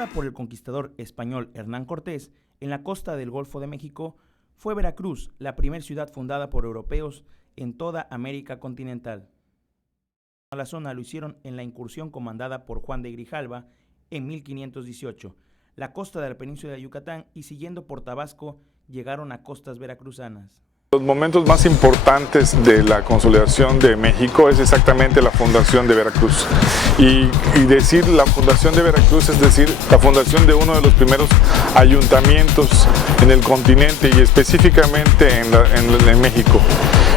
Fundada por el conquistador español Hernán Cortés en la costa del Golfo de México, fue Veracruz la primera ciudad fundada por europeos en toda América continental. A la zona lo hicieron en la incursión comandada por Juan de Grijalva en 1518, la costa de la península de Yucatán, y siguiendo por Tabasco llegaron a costas veracruzanas. Los momentos más importantes de la consolidación de México es exactamente la fundación de Veracruz. Y decir la fundación de Veracruz es decir la fundación de uno de los primeros ayuntamientos en el continente y específicamente en México.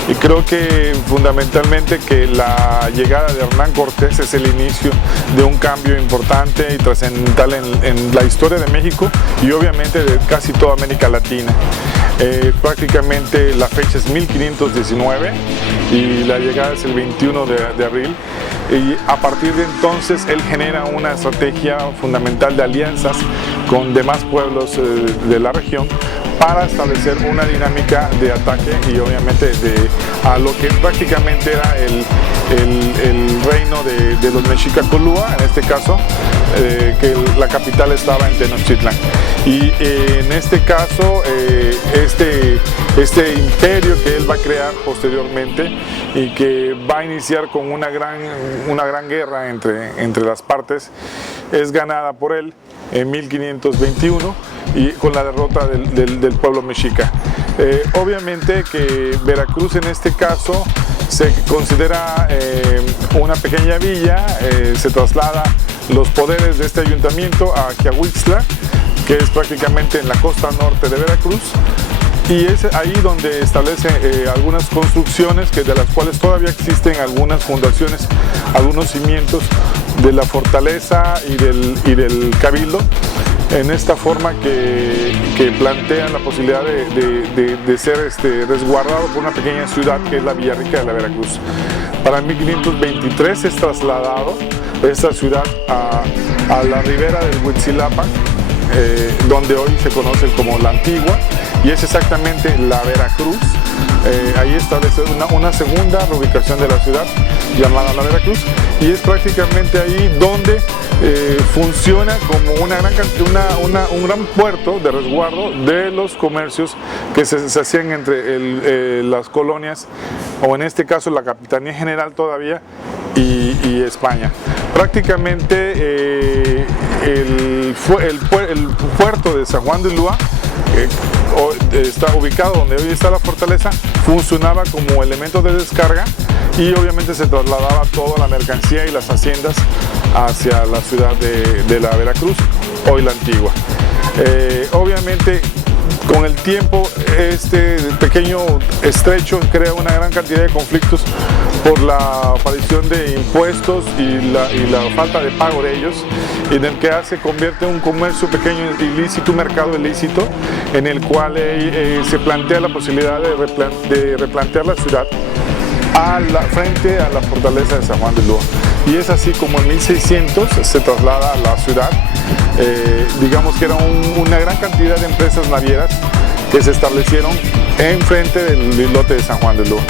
Y creo que fundamentalmente que la llegada de Hernán Cortés es el inicio de un cambio importante y trascendental en la historia de México y obviamente de casi toda América Latina. Prácticamente la fecha es 1519 y la llegada es el 21 de abril, y a partir de entonces él genera una estrategia fundamental de alianzas con demás pueblos de la región para establecer una dinámica de ataque y obviamente a lo que prácticamente era el reino de los Mexicacolúa, en este caso, que la capital estaba en Tenochtitlan. Y en este caso, este imperio que él va a crear posteriormente y que va a iniciar con una gran guerra entre las partes, es ganada por él en 1521 y con la derrota del pueblo mexica. Obviamente que Veracruz en este caso se considera una pequeña villa, se traslada los poderes de este ayuntamiento a Quiahuixtla, que es prácticamente en la costa norte de Veracruz, y es ahí donde establece algunas construcciones de las cuales todavía existen algunas fundaciones, algunos cimientos de la fortaleza y del cabildo, en esta forma que plantean la posibilidad de ser resguardado por una pequeña ciudad que es la Villarrica de la Veracruz. Para 1523 es trasladado esta ciudad a la ribera del Huitzilapan, donde hoy se conoce como La Antigua, y es exactamente la Veracruz. Ahí establece una segunda reubicación de la ciudad llamada la Veracruz, y es prácticamente ahí donde funciona como un gran puerto de resguardo de los comercios que se hacían entre las colonias, o en este caso la Capitanía General todavía, y España. Prácticamente el puerto de San Juan de Ulúa está ubicado donde hoy está la fortaleza, funcionaba como elemento de descarga y obviamente se trasladaba toda la mercancía y las haciendas hacia la ciudad de la Veracruz, hoy La Antigua. Obviamente con el tiempo este pequeño estrecho crea una gran cantidad de conflictos por la aparición de impuestos y la falta de pago de ellos, en el que se convierte en un comercio pequeño ilícito, un mercado ilícito, en el cual se plantea la posibilidad de replantear la ciudad frente a la fortaleza de San Juan de Ulúa. Y es así como en 1600 se traslada a la ciudad. Digamos que era una gran cantidad de empresas navieras que se establecieron enfrente del islote de San Juan de Ulúa.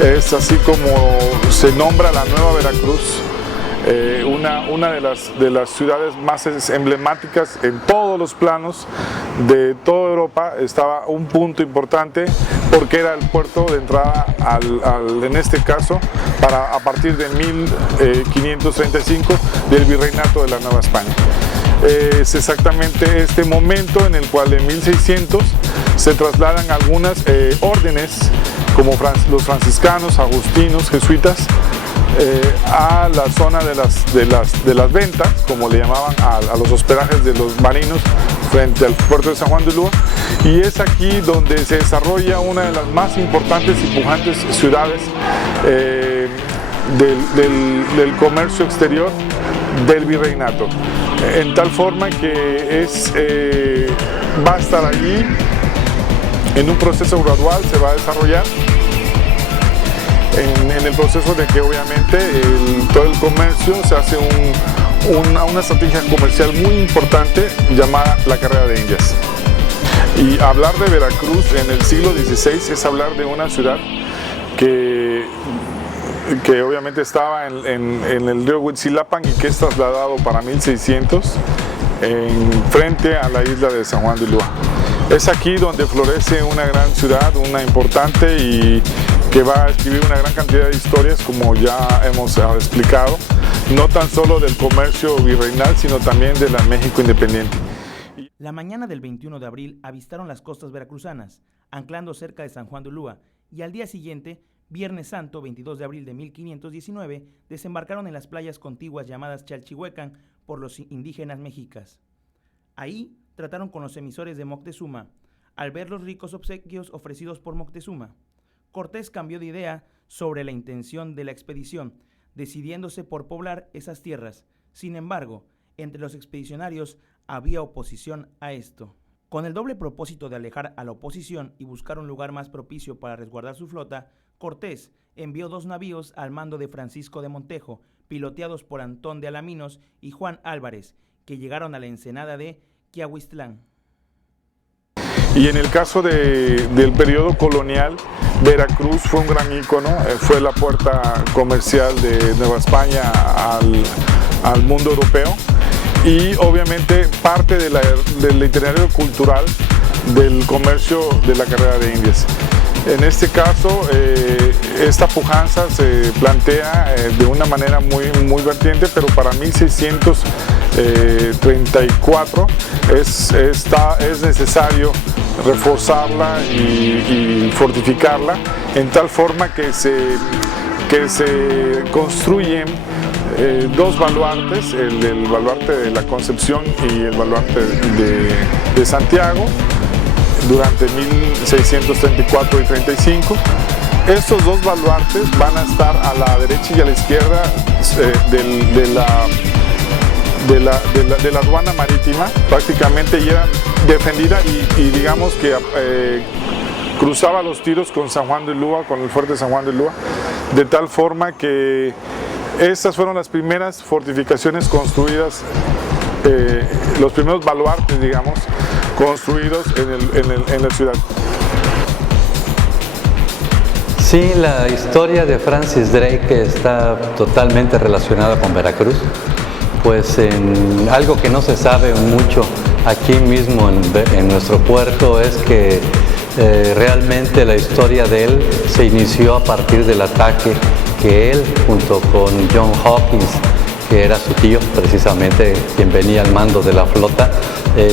Es así como se nombra la Nueva Veracruz, una de las ciudades más emblemáticas en todos los planos de toda Europa. Estaba un punto importante porque era el puerto de entrada en este caso a partir de 1535 del Virreinato de la Nueva España. Es exactamente este momento en el cual en 1600 se trasladan algunas órdenes como los franciscanos, agustinos, jesuitas, a la zona de las ventas, como le llamaban a los hospedajes de los marinos frente al puerto de San Juan de Ulúa, y es aquí donde se desarrolla una de las más importantes y pujantes ciudades del comercio exterior del virreinato, en tal forma que va a estar allí en un proceso gradual, se va a desarrollar en el proceso de que obviamente todo el comercio se hace una estrategia comercial muy importante llamada la carrera de Indias. Y hablar de Veracruz en el siglo XVI es hablar de una ciudad que obviamente estaba en el río Huitzilapan y que es trasladado para 1600 frente a la isla de San Juan de Ulúa. Es aquí donde florece una gran ciudad, una importante, y que va a escribir una gran cantidad de historias, como ya hemos explicado, no tan solo del comercio virreinal, sino también de la México independiente. La mañana del 21 de abril avistaron las costas veracruzanas, anclando cerca de San Juan de Ulúa, y al día siguiente, Viernes Santo, 22 de abril de 1519, desembarcaron en las playas contiguas llamadas Chalchihuecan por los indígenas mexicas. Ahí trataron con los emisores de Moctezuma. Al ver los ricos obsequios ofrecidos por Moctezuma, Cortés cambió de idea sobre la intención de la expedición, decidiéndose por poblar esas tierras. Sin embargo, entre los expedicionarios había oposición a esto. Con el doble propósito de alejar a la oposición y buscar un lugar más propicio para resguardar su flota, Cortés envió 2 navíos al mando de Francisco de Montejo, piloteados por Antón de Alaminos y Juan Álvarez, que llegaron a la ensenada de Quiahuistlán. Y en el caso del periodo colonial, Veracruz fue un gran ícono, fue la puerta comercial de Nueva España al mundo europeo, y obviamente parte del itinerario cultural del comercio de la carrera de Indias. En este caso, esta pujanza se plantea de una manera muy vertiente, pero para 1634 es necesario reforzarla y fortificarla en tal forma que se construyen 2 baluartes, el baluarte de la Concepción y el baluarte de Santiago, durante 1634 y 35. Estos 2 baluartes van a estar a la derecha y a la izquierda de la aduana marítima, prácticamente, y eran defendida y digamos que cruzaba los tiros con San Juan de Ulúa, con el fuerte San Juan de Ulúa, de tal forma que estas fueron las primeras fortificaciones construidas, los primeros baluartes, digamos, construidos en la ciudad. Sí, la historia de Francis Drake está totalmente relacionada con Veracruz, pues en algo que no se sabe mucho aquí mismo en nuestro puerto es que realmente la historia de él se inició a partir del ataque que él, junto con John Hawkins, que era su tío, precisamente quien venía al mando de la flota,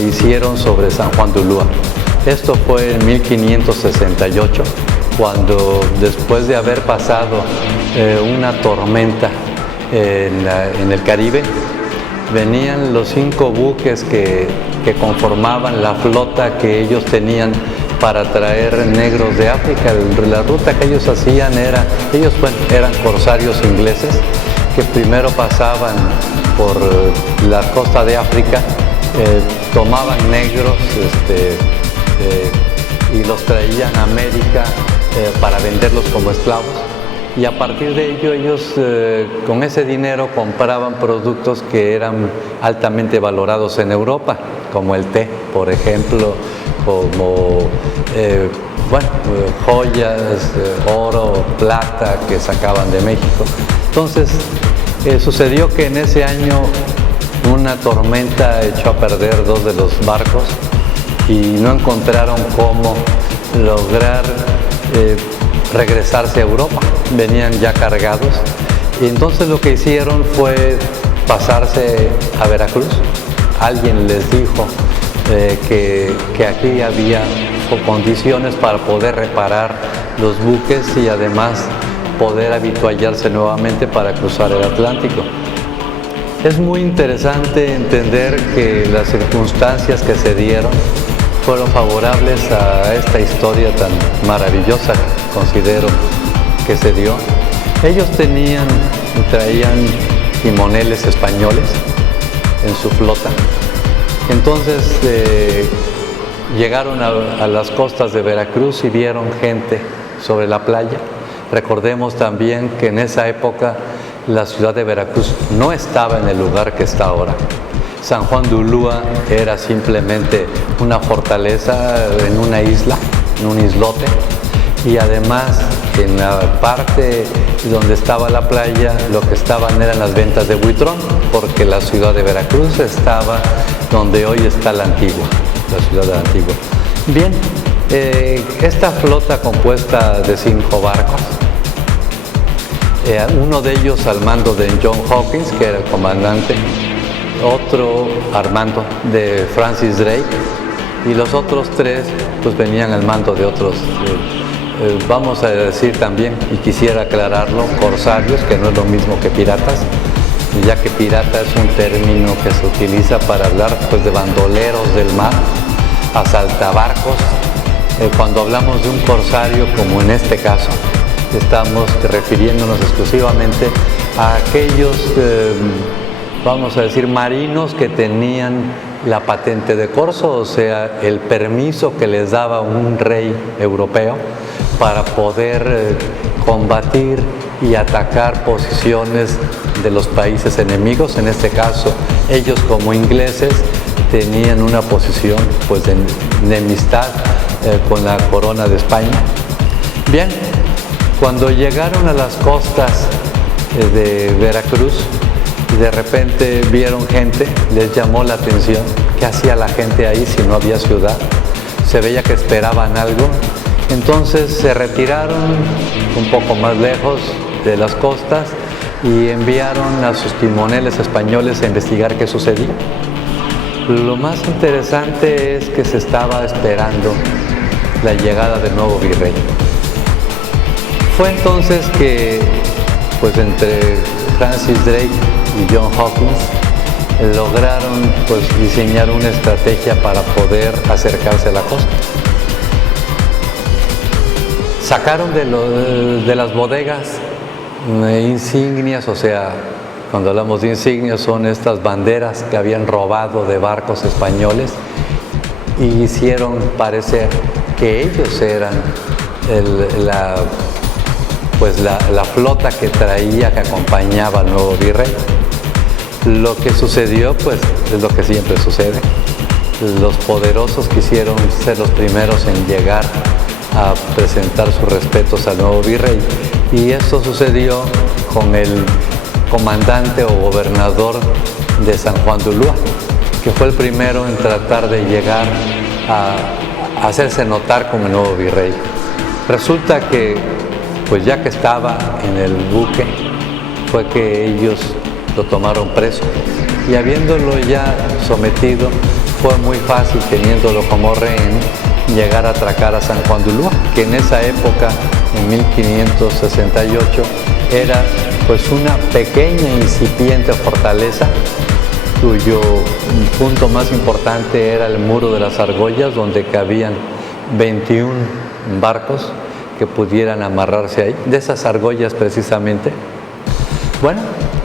hicieron sobre San Juan de Ulúa. Esto fue en 1568, cuando después de haber pasado una tormenta en el Caribe, venían los 5 buques que conformaban la flota que ellos tenían para traer negros de África. La ruta que ellos hacían eran corsarios ingleses que primero pasaban por la costa de África, tomaban negros y los traían a América para venderlos como esclavos, y a partir de ello ellos con ese dinero compraban productos que eran altamente valorados en Europa, como el té, por ejemplo, como joyas, oro, plata que sacaban de México. Entonces sucedió que en ese año una tormenta echó a perder 2 de los barcos y no encontraron cómo lograr regresarse a Europa. Venían ya cargados, y entonces lo que hicieron fue pasarse a Veracruz. Alguien les dijo que aquí había condiciones para poder reparar los buques y además poder avituallarse nuevamente para cruzar el Atlántico. Es muy interesante entender que las circunstancias que se dieron fueron favorables a esta historia tan maravillosa, considero, que se dio. Ellos traían timoneles españoles en su flota. Entonces llegaron a las costas de Veracruz y vieron gente sobre la playa. Recordemos también que en esa época la ciudad de Veracruz no estaba en el lugar que está ahora. San Juan de Ulúa era simplemente una fortaleza en una isla, en un islote, y además en la parte donde estaba la playa lo que estaban eran las ventas de buitrón, porque la ciudad de Veracruz estaba donde hoy está la Antigua, la ciudad de la Antigua. Bien, esta flota compuesta de 5 barcos, uno de ellos al mando de John Hawkins, que era el comandante, otro al mando de Francis Drake, y los otros 3 pues venían al mando de otros, vamos a decir también, y quisiera aclararlo, corsarios, que no es lo mismo que piratas, ya que pirata es un término que se utiliza para hablar pues de bandoleros del mar, asaltabarcos. Cuando hablamos de un corsario, como en este caso, estamos refiriéndonos exclusivamente a aquellos, vamos a decir, marinos que tenían la patente de corso, o sea, el permiso que les daba un rey europeo para poder combatir y atacar posiciones de los países enemigos. En este caso, ellos como ingleses tenían una posición pues de enemistad con la corona de España. Bien, cuando llegaron a las costas de Veracruz, de repente vieron gente, les llamó la atención. ¿Qué hacía la gente ahí si no había ciudad? Se veía que esperaban algo. Entonces se retiraron un poco más lejos de las costas y enviaron a sus timoneles españoles a investigar qué sucedía. Lo más interesante es que se estaba esperando la llegada del nuevo virrey. Fue entonces que, pues entre Francis Drake y John Hawkins lograron pues diseñar una estrategia para poder acercarse a la costa. Sacaron de las bodegas insignias, o sea, cuando hablamos de insignias son estas banderas que habían robado de barcos españoles, y hicieron parecer que ellos eran la flota que traía, que acompañaba al nuevo virrey. Lo que sucedió pues es lo que siempre sucede. Los poderosos quisieron ser los primeros en llegar a presentar sus respetos al nuevo virrey, y esto sucedió con el comandante o gobernador de San Juan de Ulúa, que fue el primero en tratar de llegar a hacerse notar como el nuevo virrey. Resulta que pues ya que estaba en el buque, fue que ellos lo tomaron preso, y habiéndolo ya sometido, fue muy fácil, teniéndolo como rehén, llegar a atracar a San Juan de Ulúa, que en esa época, en 1568, era pues una pequeña incipiente fortaleza, cuyo punto más importante era el muro de las argollas, donde cabían 21 barcos que pudieran amarrarse ahí, de esas argollas precisamente. Bueno,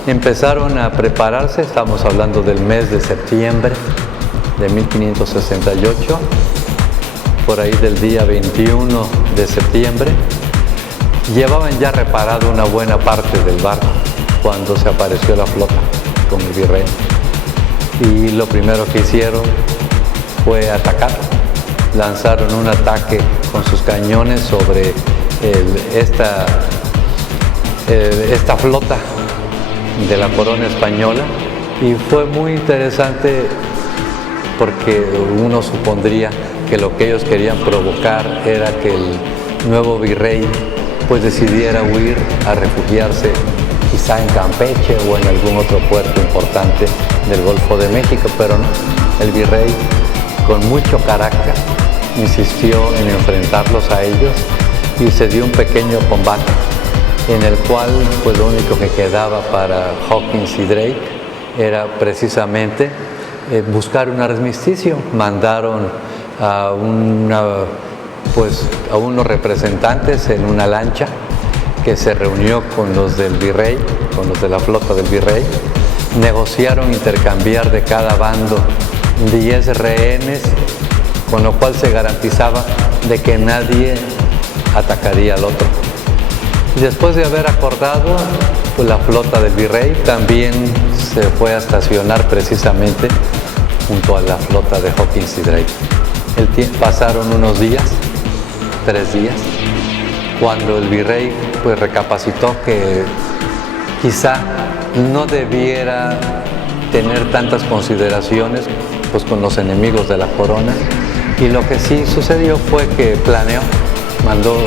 empezaron a prepararse, estamos hablando del mes de septiembre de 1568, por ahí del día 21 de septiembre, llevaban ya reparado una buena parte del barco cuando se apareció la flota con el virrey, y lo primero que hicieron fue atacar. Lanzaron un ataque con sus cañones sobre esta flota de la corona española, y fue muy interesante porque uno supondría que lo que ellos querían provocar era que el nuevo virrey pues decidiera huir a refugiarse quizá en Campeche o en algún otro puerto importante del Golfo de México, pero no, el virrey con mucho carácter insistió en enfrentarlos a ellos, y se dio un pequeño combate en el cual pues lo único que quedaba para Hawkins y Drake era precisamente buscar un armisticio. Mandaron a unos representantes en una lancha que se reunió con los del virrey, con los de la flota del virrey. Negociaron intercambiar de cada bando 10 rehenes, con lo cual se garantizaba de que nadie atacaría al otro. Y después de haber acordado, pues la flota del virrey también se fue a estacionar precisamente junto a la flota de Hawkins y Drake. Pasaron unos días, 3 días, cuando el virrey pues recapacitó que quizá no debiera tener tantas consideraciones pues con los enemigos de la corona, y lo que sí sucedió fue que mandó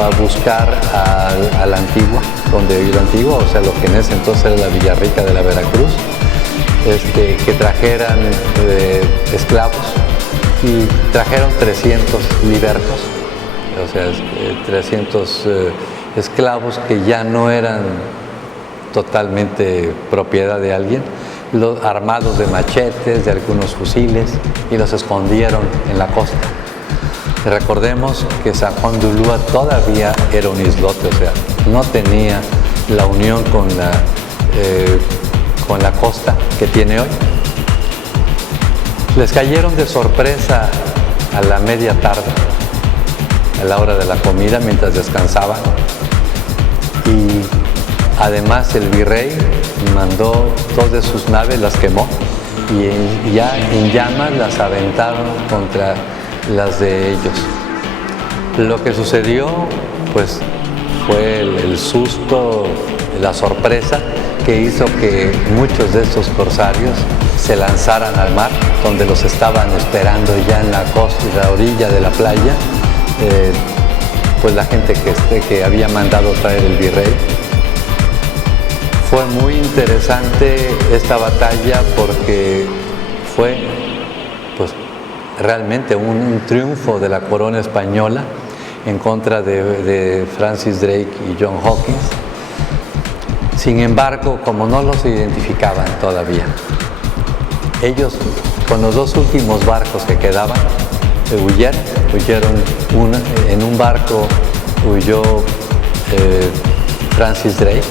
a buscar a la Antigua, donde vivía la Antigua, o sea, lo que en ese entonces era la Villarrica de la Veracruz, que trajeran esclavos, y trajeron 300 libertos, o sea, 300 esclavos que ya no eran totalmente propiedad de alguien, armados de machetes, de algunos fusiles, y los escondieron en la costa. Recordemos que San Juan de Ulúa todavía era un islote, o sea, no tenía la unión con la costa que tiene hoy. Les cayeron de sorpresa a la media tarde, a la hora de la comida, mientras descansaban, y además el virrey mandó 2 de sus naves, las quemó, y ya en llamas las aventaron contra las de ellos. Lo que sucedió pues fue el susto, la sorpresa, que hizo que muchos de estos corsarios se lanzaran al mar, donde los estaban esperando ya en la costa, en la orilla de la playa, pues la gente que había mandado traer el virrey. Fue muy interesante esta batalla porque fue pues realmente un triunfo de la corona española en contra de Francis Drake y John Hawkins. Sin embargo, como no los identificaban todavía, ellos con los 2 últimos barcos que quedaban huyeron. En un barco huyó Francis Drake,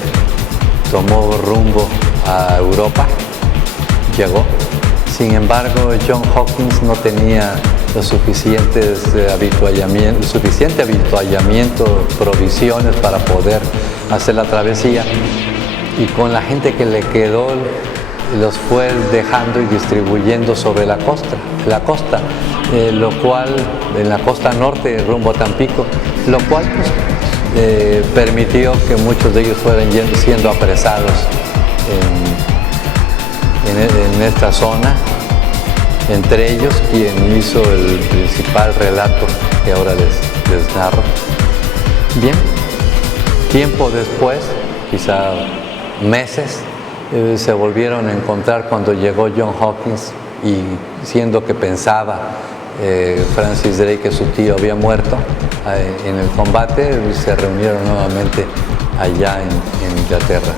tomó rumbo a Europa, llegó. Sin embargo, John Hawkins no tenía suficiente avituallamiento, provisiones para poder hacer la travesía, y con la gente que le quedó los fue dejando y distribuyendo sobre la costa, lo cual en la costa norte rumbo a Tampico, lo cual pues, permitió que muchos de ellos fueran siendo apresados en esta zona, entre ellos quien hizo el principal relato que ahora les narro. Bien, tiempo después, quizá meses, se volvieron a encontrar cuando llegó John Hawkins, y siendo que pensaba Francis Drake que su tío había muerto en el combate, se reunieron nuevamente allá en Inglaterra.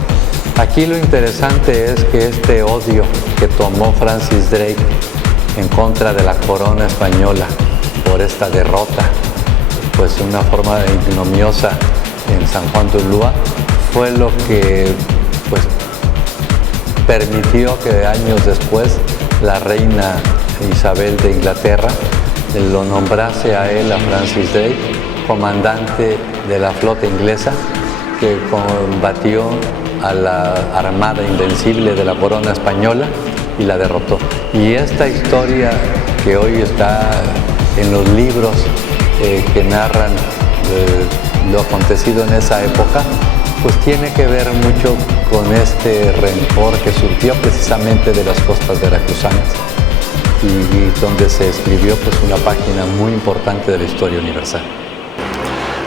Aquí lo interesante es que este odio que tomó Francis Drake en contra de la corona española por esta derrota, pues de una forma ignominiosa en San Juan de Ulúa, fue lo que pues permitió que años después la reina Isabel de Inglaterra lo nombrase a él, a Francis Drake, comandante de la flota inglesa que combatió a la armada invencible de la corona española y la derrotó. Y esta historia que hoy está en los libros que narran lo acontecido en esa época, pues tiene que ver mucho con este rencor que surgió precisamente de las costas veracruzanas, y donde se escribió pues una página muy importante de la historia universal.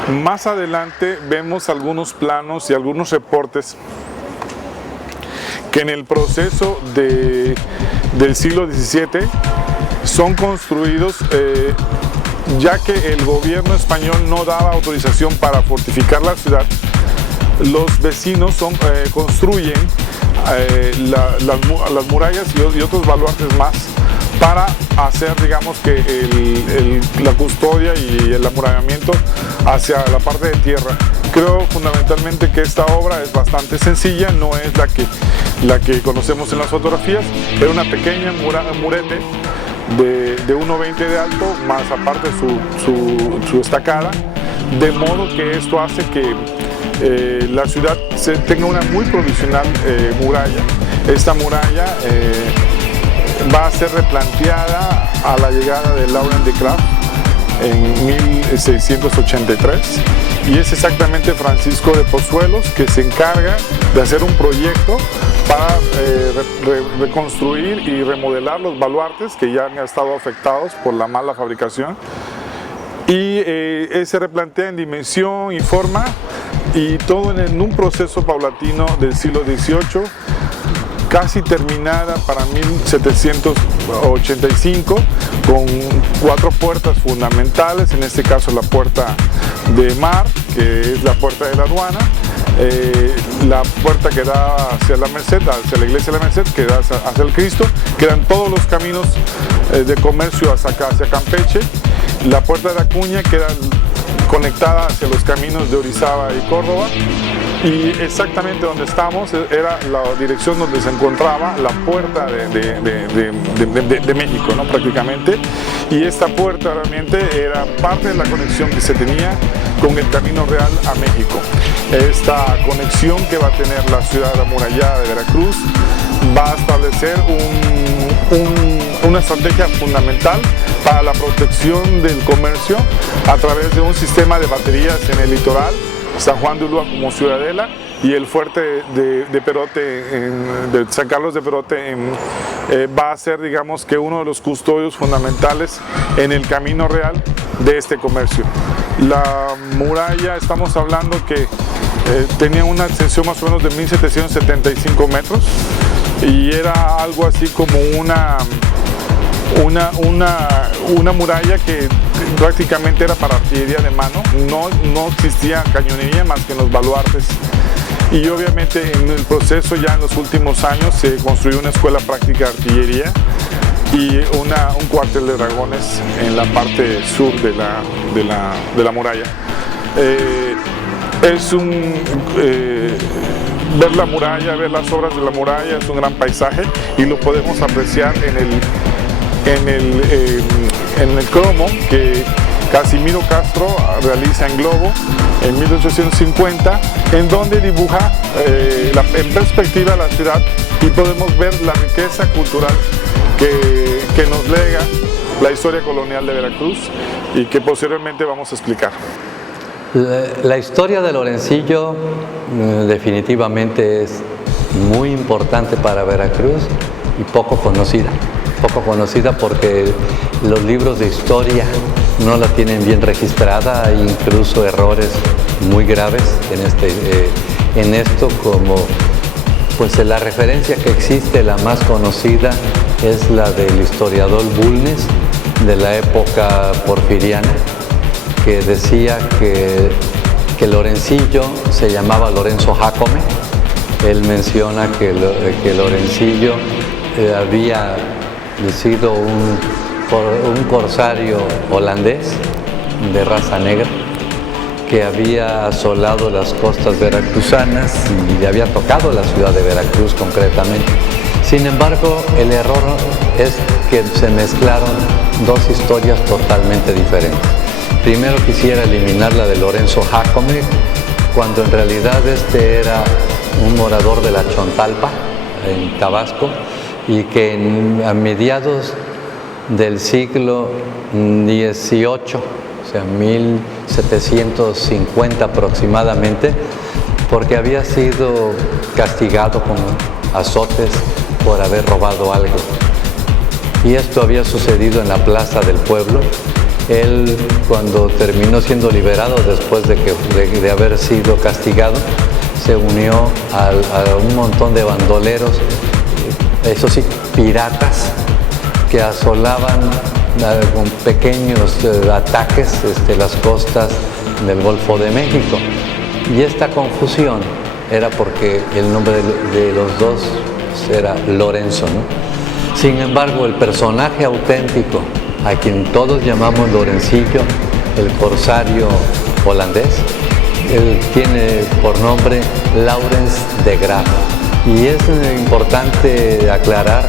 Más adelante vemos algunos planos y algunos reportes que en el proceso del siglo XVII son construidos ya que el gobierno español no daba autorización para fortificar la ciudad. Los vecinos construyen las murallas y otros baluartes más para hacer, digamos, que la custodia y el amurallamiento hacia la parte de tierra. Creo fundamentalmente que esta obra es bastante sencilla, no es la que conocemos en las fotografías. Era una pequeña murete de 1,20 de alto, más aparte su estacada, de modo que esto hace que la ciudad tenga una muy provisional muralla. Esta muralla va a ser replanteada a la llegada de Laurent de Craft en 1683, y es exactamente Francisco de Pozuelos, que se encarga de hacer un proyecto para reconstruir y remodelar los baluartes que ya han estado afectados por la mala fabricación, y se replantea en dimensión y forma, y todo en un proceso paulatino del siglo XVIII, casi terminada para 1785, con 4 puertas fundamentales, en este caso la puerta de mar, que es la puerta de la aduana, la puerta que da hacia la Merced, hacia la iglesia de la Merced, que da hacia el Cristo, que dan todos los caminos de comercio hacia Campeche, la puerta de Acuña queda conectada hacia los caminos de Orizaba y Córdoba, y exactamente donde estamos era la dirección donde se encontraba la puerta de México, ¿no? Prácticamente, y esta puerta realmente era parte de la conexión que se tenía con el Camino Real a México. Esta conexión que va a tener la ciudad amurallada de Veracruz va a establecer una estrategia fundamental para la protección del comercio a través de un sistema de baterías en el litoral, San Juan de Ulúa como ciudadela, y el fuerte de Perote, de San Carlos de Perote, va a ser, digamos, que uno de los custodios fundamentales en el camino real de este comercio. La muralla, estamos hablando que tenía una extensión más o menos de 1775 metros, y era algo así como una muralla que prácticamente era para artillería de mano, no existía cañonería más que en los baluartes, y obviamente en el proceso ya en los últimos años se construyó una escuela práctica de artillería y un cuartel de dragones en la parte sur de la muralla. Ver la muralla, ver las obras de la muralla es un gran paisaje, y lo podemos apreciar en el cromo que Casimiro Castro realiza en globo en 1850, en donde dibuja en perspectiva la ciudad, y podemos ver la riqueza cultural que nos lega la historia colonial de Veracruz, y que posteriormente vamos a explicar. La historia de Lorencillo definitivamente es muy importante para Veracruz y poco conocida porque los libros de historia no la tienen bien registrada, hay incluso errores muy graves en esto, como pues la referencia que existe, la más conocida, es la del historiador Bulnes de la época porfiriana, que decía que Lorencillo se llamaba Lorenzo Jácome. Él menciona que Lorencillo había sido un corsario holandés de raza negra que había asolado las costas veracruzanas y había tocado la ciudad de Veracruz concretamente. Sin embargo, el error es que se mezclaron dos historias totalmente diferentes. Primero quisiera eliminar la de Lorenzo Jácome, cuando en realidad este era un morador de la Chontalpa, en Tabasco, y que a mediados del siglo XVIII, o sea, 1750 aproximadamente, porque había sido castigado con azotes por haber robado algo. Y esto había sucedido en la plaza del pueblo. Él, cuando terminó siendo liberado después de haber sido castigado, se unió a un montón de bandoleros, eso sí, piratas, que asolaban con pequeños ataques las costas del Golfo de México. Y esta confusión era porque el nombre de los dos era Lorenzo, ¿no? Sin embargo, el personaje auténtico, a quien todos llamamos Lorencillo, el corsario holandés, él tiene por nombre Laurens de Graaf. Y es importante aclarar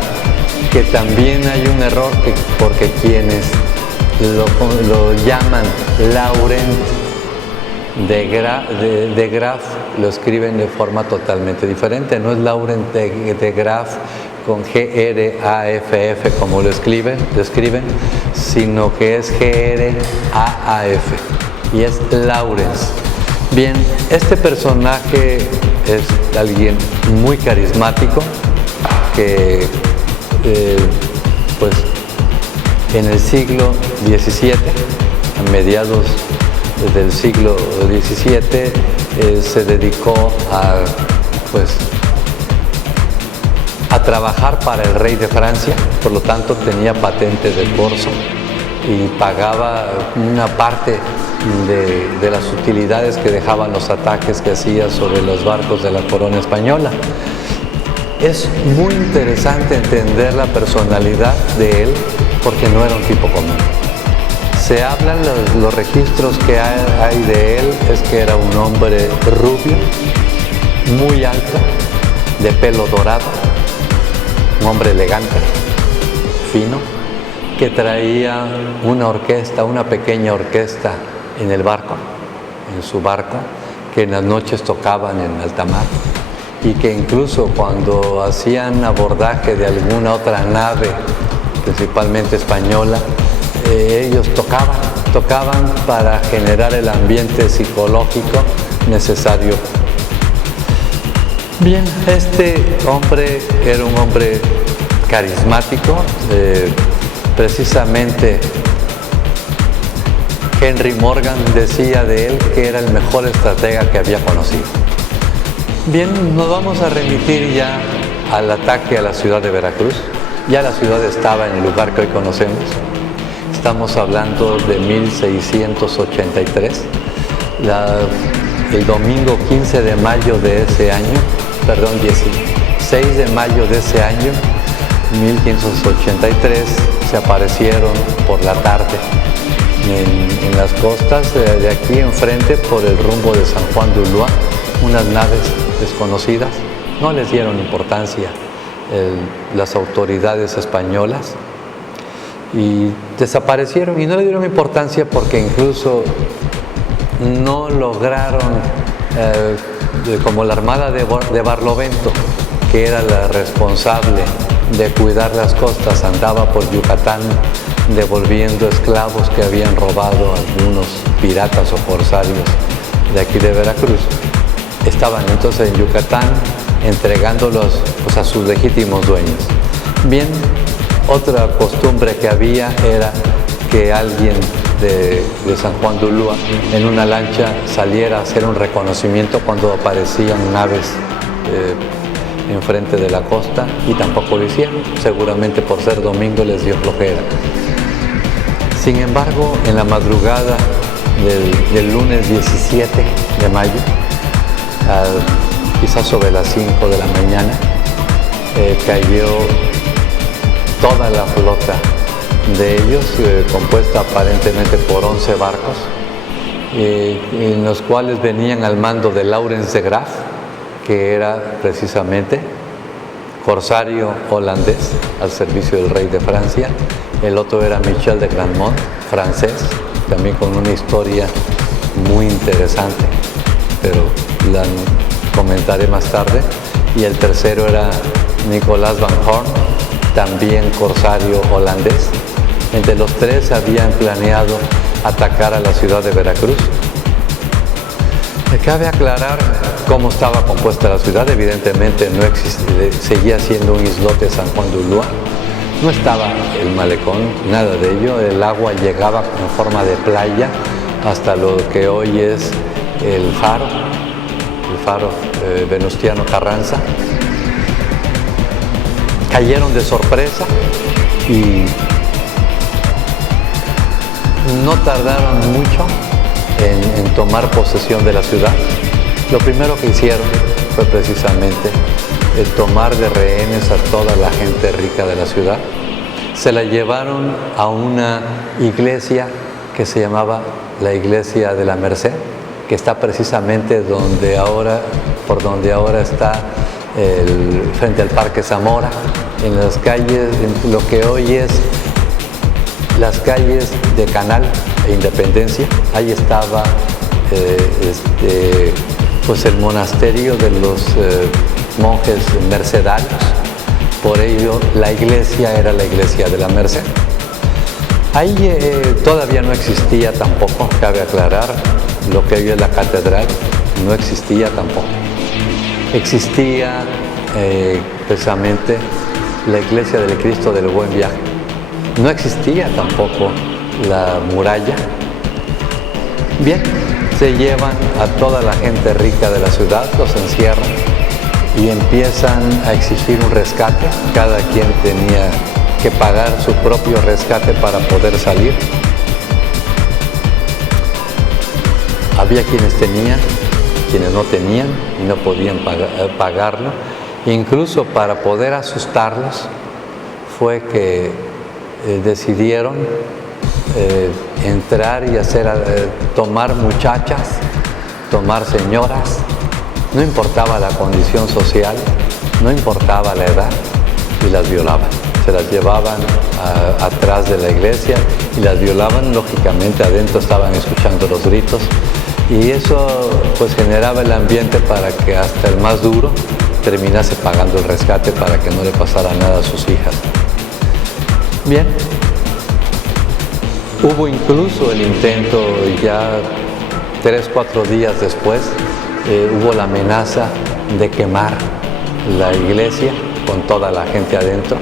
que también hay un error, porque quienes lo llaman Laurent de Graaf lo escriben de forma totalmente diferente. No es Laurent de Graaf con G-R-A-F-F como lo escriben, sino que es G-R-A-A-F y es Laurens. Bien, este personaje es alguien muy carismático que pues en el siglo XVII, a mediados del siglo XVII, se dedicó a trabajar para el rey de Francia, por lo tanto tenía patente de corso y pagaba una parte de las utilidades que dejaban los ataques que hacía sobre los barcos de la corona española. Es muy interesante entender la personalidad de él porque no era un tipo común. Se hablan los registros que hay de él, es que era un hombre rubio, muy alto, de pelo dorado, un hombre elegante, fino, que traía una orquesta, una pequeña orquesta en el barco, en su barco, que en las noches tocaban en alta mar y que incluso cuando hacían abordaje de alguna otra nave, principalmente española, ellos tocaban para generar el ambiente psicológico necesario. Bien, este hombre era un hombre carismático, precisamente Henry Morgan decía de él que era el mejor estratega que había conocido. Bien, nos vamos a remitir ya al ataque a la ciudad de Veracruz. Ya la ciudad estaba en el lugar que hoy conocemos. Estamos hablando de 1683. El domingo 15 de mayo de ese año, 16 de mayo de ese año, 1583, se aparecieron por la tarde en las costas de aquí enfrente, por el rumbo de San Juan de Ulúa, unas naves desconocidas. No les dieron importancia las autoridades españolas y desaparecieron, y no le dieron importancia porque incluso no lograron, como la armada de Barlovento, que era la responsable de cuidar las costas, andaba por Yucatán devolviendo esclavos que habían robado algunos piratas o corsarios de aquí de Veracruz. Estaban entonces en Yucatán entregándolos a sus legítimos dueños. Bien, otra costumbre que había era que alguien de San Juan de Ulúa en una lancha saliera a hacer un reconocimiento cuando aparecían naves enfrente de la costa, y tampoco lo hicieron, seguramente por ser domingo les dio flojera. Sin embargo, en la madrugada del lunes 17 de mayo, quizás sobre las 5 de la mañana, cayó toda la flota de ellos, compuesta aparentemente por 11 barcos, en los cuales venían al mando de Laurens de Graaf, que era precisamente corsario holandés al servicio del rey de Francia. El otro era Michel de Grandmont, francés, también con una historia muy interesante, pero la comentaré más tarde. Y el tercero era Nicolás van Horn, también corsario holandés. Entre los tres habían planeado atacar a la ciudad de Veracruz. Cabe aclarar cómo estaba compuesta la ciudad. Evidentemente no existía, seguía siendo un islote San Juan de Ulúa. No estaba el malecón, nada de ello. El agua llegaba en forma de playa hasta lo que hoy es el faro Venustiano Carranza. Cayeron de sorpresa y no tardaron mucho en tomar posesión de la ciudad. Lo primero que hicieron fue precisamente tomar de rehenes a toda la gente rica de la ciudad. Se la llevaron a una iglesia que se llamaba la Iglesia de la Merced, que está precisamente por donde ahora está frente al Parque Zamora, en las calles, en lo que hoy es las calles de Canal e Independencia. Ahí estaba pues el monasterio de los monjes mercedarios. Por ello la iglesia era la Iglesia de la Merced. Ahí todavía no existía tampoco, cabe aclarar, lo que hoy es la catedral, no existía tampoco. Existía precisamente la iglesia del Cristo del Buen Viaje. No existía tampoco la muralla. Bien, se llevan a toda la gente rica de la ciudad, los encierran y empiezan a exigir un rescate. Cada quien tenía que pagar su propio rescate para poder salir. Había quienes tenían, quienes no tenían y no podían pagarlo. Incluso para poder asustarlos fue que decidieron entrar y tomar muchachas, tomar señoras, no importaba la condición social, no importaba la edad, y las violaban. Se las llevaban atrás de la iglesia y las violaban. Lógicamente adentro estaban escuchando los gritos, y eso pues generaba el ambiente para que hasta el más duro terminase pagando el rescate para que no le pasara nada a sus hijas. Bien, hubo incluso el intento, ya 3-4 días después, hubo la amenaza de quemar la iglesia con toda la gente adentro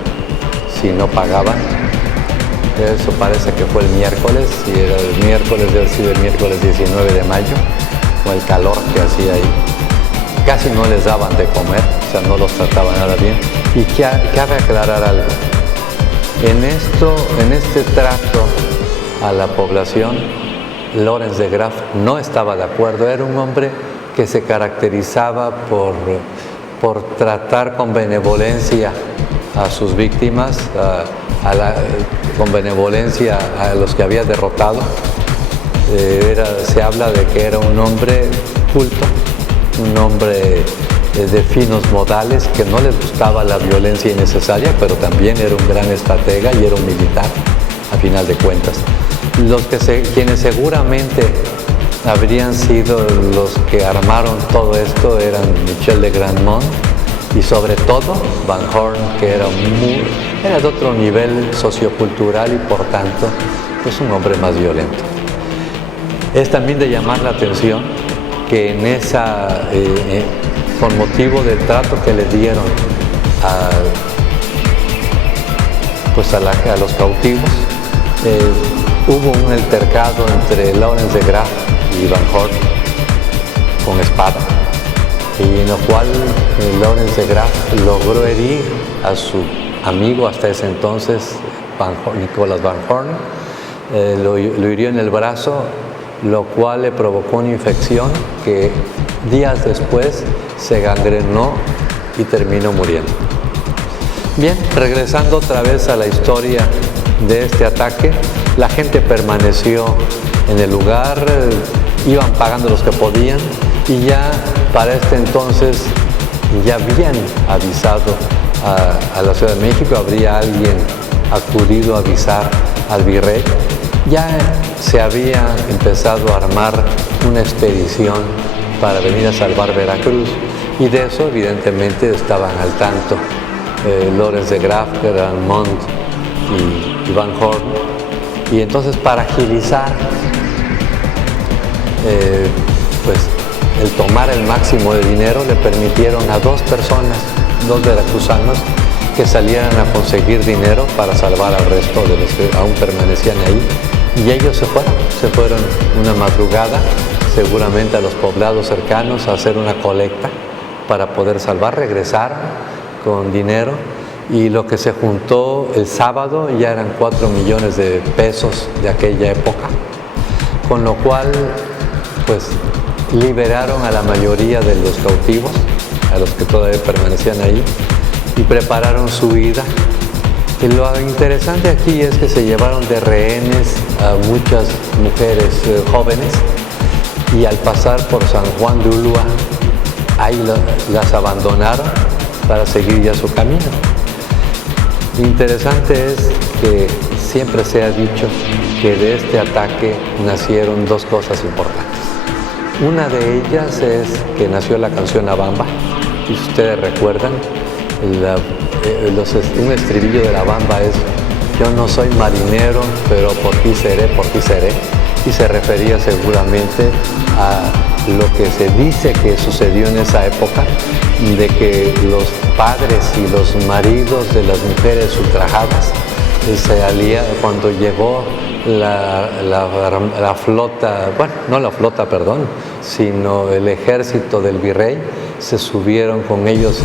si no pagaban. Eso parece que fue el miércoles, y era el miércoles, debe ser el miércoles 19 de mayo, con el calor que hacía ahí. Casi no les daban de comer, o sea, no los trataban nada bien. Y cabe aclarar algo. En este trato a la población, Lorenz de Graff no estaba de acuerdo. Era un hombre que se caracterizaba por tratar con benevolencia a sus víctimas, con benevolencia a los que había derrotado. Se habla de que era un hombre culto, un hombre de finos modales, que no les gustaba la violencia innecesaria, pero también era un gran estratega y era un militar, a final de cuentas. Quienes seguramente habrían sido los que armaron todo esto eran Michel de Grandmont y sobre todo Van Horn, que era de otro nivel sociocultural y por tanto pues un hombre más violento. Es también de llamar la atención que con motivo del trato que le dieron a los cautivos, hubo un altercado entre Lorenz de Graff y Van Horn con espada, y en lo cual Lorenz de Graff logró herir a su amigo hasta ese entonces, Nicolas Van Horn. Lo hirió en el brazo, lo cual le provocó una infección que días después se gangrenó y terminó muriendo. Bien, regresando otra vez a la historia de este ataque, la gente permaneció en el lugar, iban pagando los que podían, y ya para este entonces ya habían avisado a la Ciudad de México, habría alguien acudido a avisar al virrey. Ya se había empezado a armar una expedición para venir a salvar Veracruz, y de eso evidentemente estaban al tanto Lorenz de Graff, Grandmont y Van Horn. Y entonces, para agilizar pues el tomar el máximo de dinero, le permitieron a 2 personas, 2 veracruzanos, que salieran a conseguir dinero para salvar al resto de los que aún permanecían ahí. Y ellos se fueron una madrugada, seguramente a los poblados cercanos, a hacer una colecta para poder salvar. Regresaron con dinero, y lo que se juntó el sábado ya eran 4 millones de pesos de aquella época, con lo cual pues liberaron a la mayoría de los cautivos, a los que todavía permanecían ahí, y prepararon su huida. Y lo interesante aquí es que se llevaron de rehenes a muchas mujeres jóvenes, y al pasar por San Juan de Ulúa, ahí las abandonaron para seguir ya su camino. Interesante es que siempre se ha dicho que de este ataque nacieron 2 cosas importantes. Una de ellas es que nació la canción La Bamba, y si ustedes recuerdan, un estribillo de La Bamba es: yo no soy marinero, pero por ti seré, y se refería seguramente a lo que se dice que sucedió en esa época, de que los padres y los maridos de las mujeres ultrajadas se aliaron cuando llegó la flota, bueno, no la flota, perdón, sino el ejército del virrey, se subieron con ellos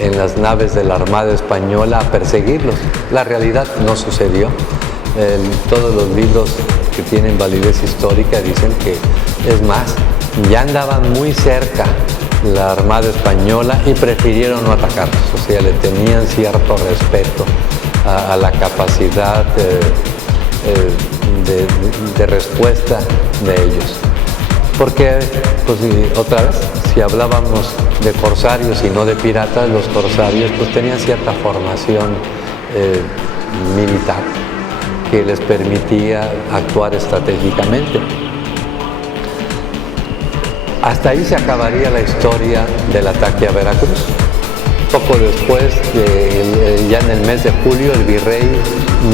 en las naves de la Armada Española a perseguirlos. La realidad no sucedió. Todos los libros que tienen validez histórica dicen que, es más, ya andaban muy cerca la Armada Española y prefirieron no atacarlos, o sea, le tenían cierto respeto a la capacidad de respuesta de ellos. Porque, pues otra vez, si hablábamos de corsarios y no de piratas, los corsarios pues tenían cierta formación militar que les permitía actuar estratégicamente. Hasta ahí se acabaría la historia del ataque a Veracruz. Poco después, ya en el mes de julio, el virrey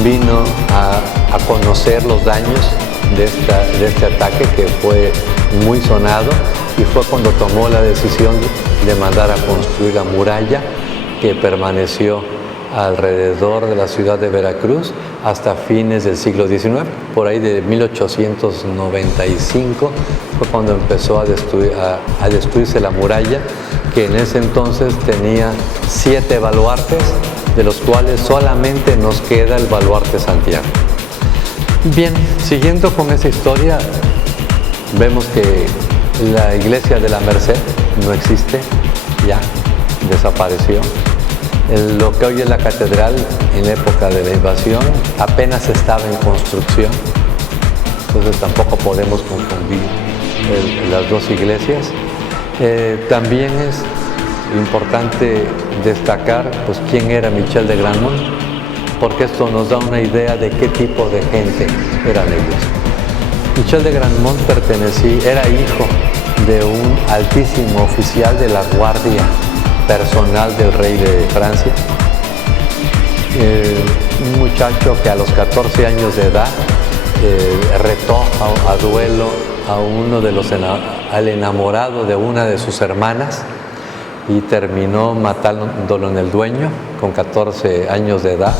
vino a conocer los daños de este ataque, que fue muy sonado, y fue cuando tomó la decisión de mandar a construir la muralla que permaneció alrededor de la ciudad de Veracruz hasta fines del siglo XIX. Por ahí de 1895 fue cuando empezó a destruirse la muralla, que en ese entonces tenía 7 baluartes, de los cuales solamente nos queda el baluarte Santiago. Bien, siguiendo con esa historia, vemos que la iglesia de la Merced no existe, ya desapareció. Lo que hoy es la catedral, en la época de la invasión, apenas estaba en construcción, entonces tampoco podemos confundir las dos iglesias. También es importante destacar pues, quién era Michel de Grandmont, porque esto nos da una idea de qué tipo de gente eran ellos. Michel de Grandmont era hijo de un altísimo oficial de la guardia personal del rey de Francia, un muchacho que a los 14 años de edad retó a duelo al enamorado de una de sus hermanas y terminó matándolo en el dueño con 14 años de edad,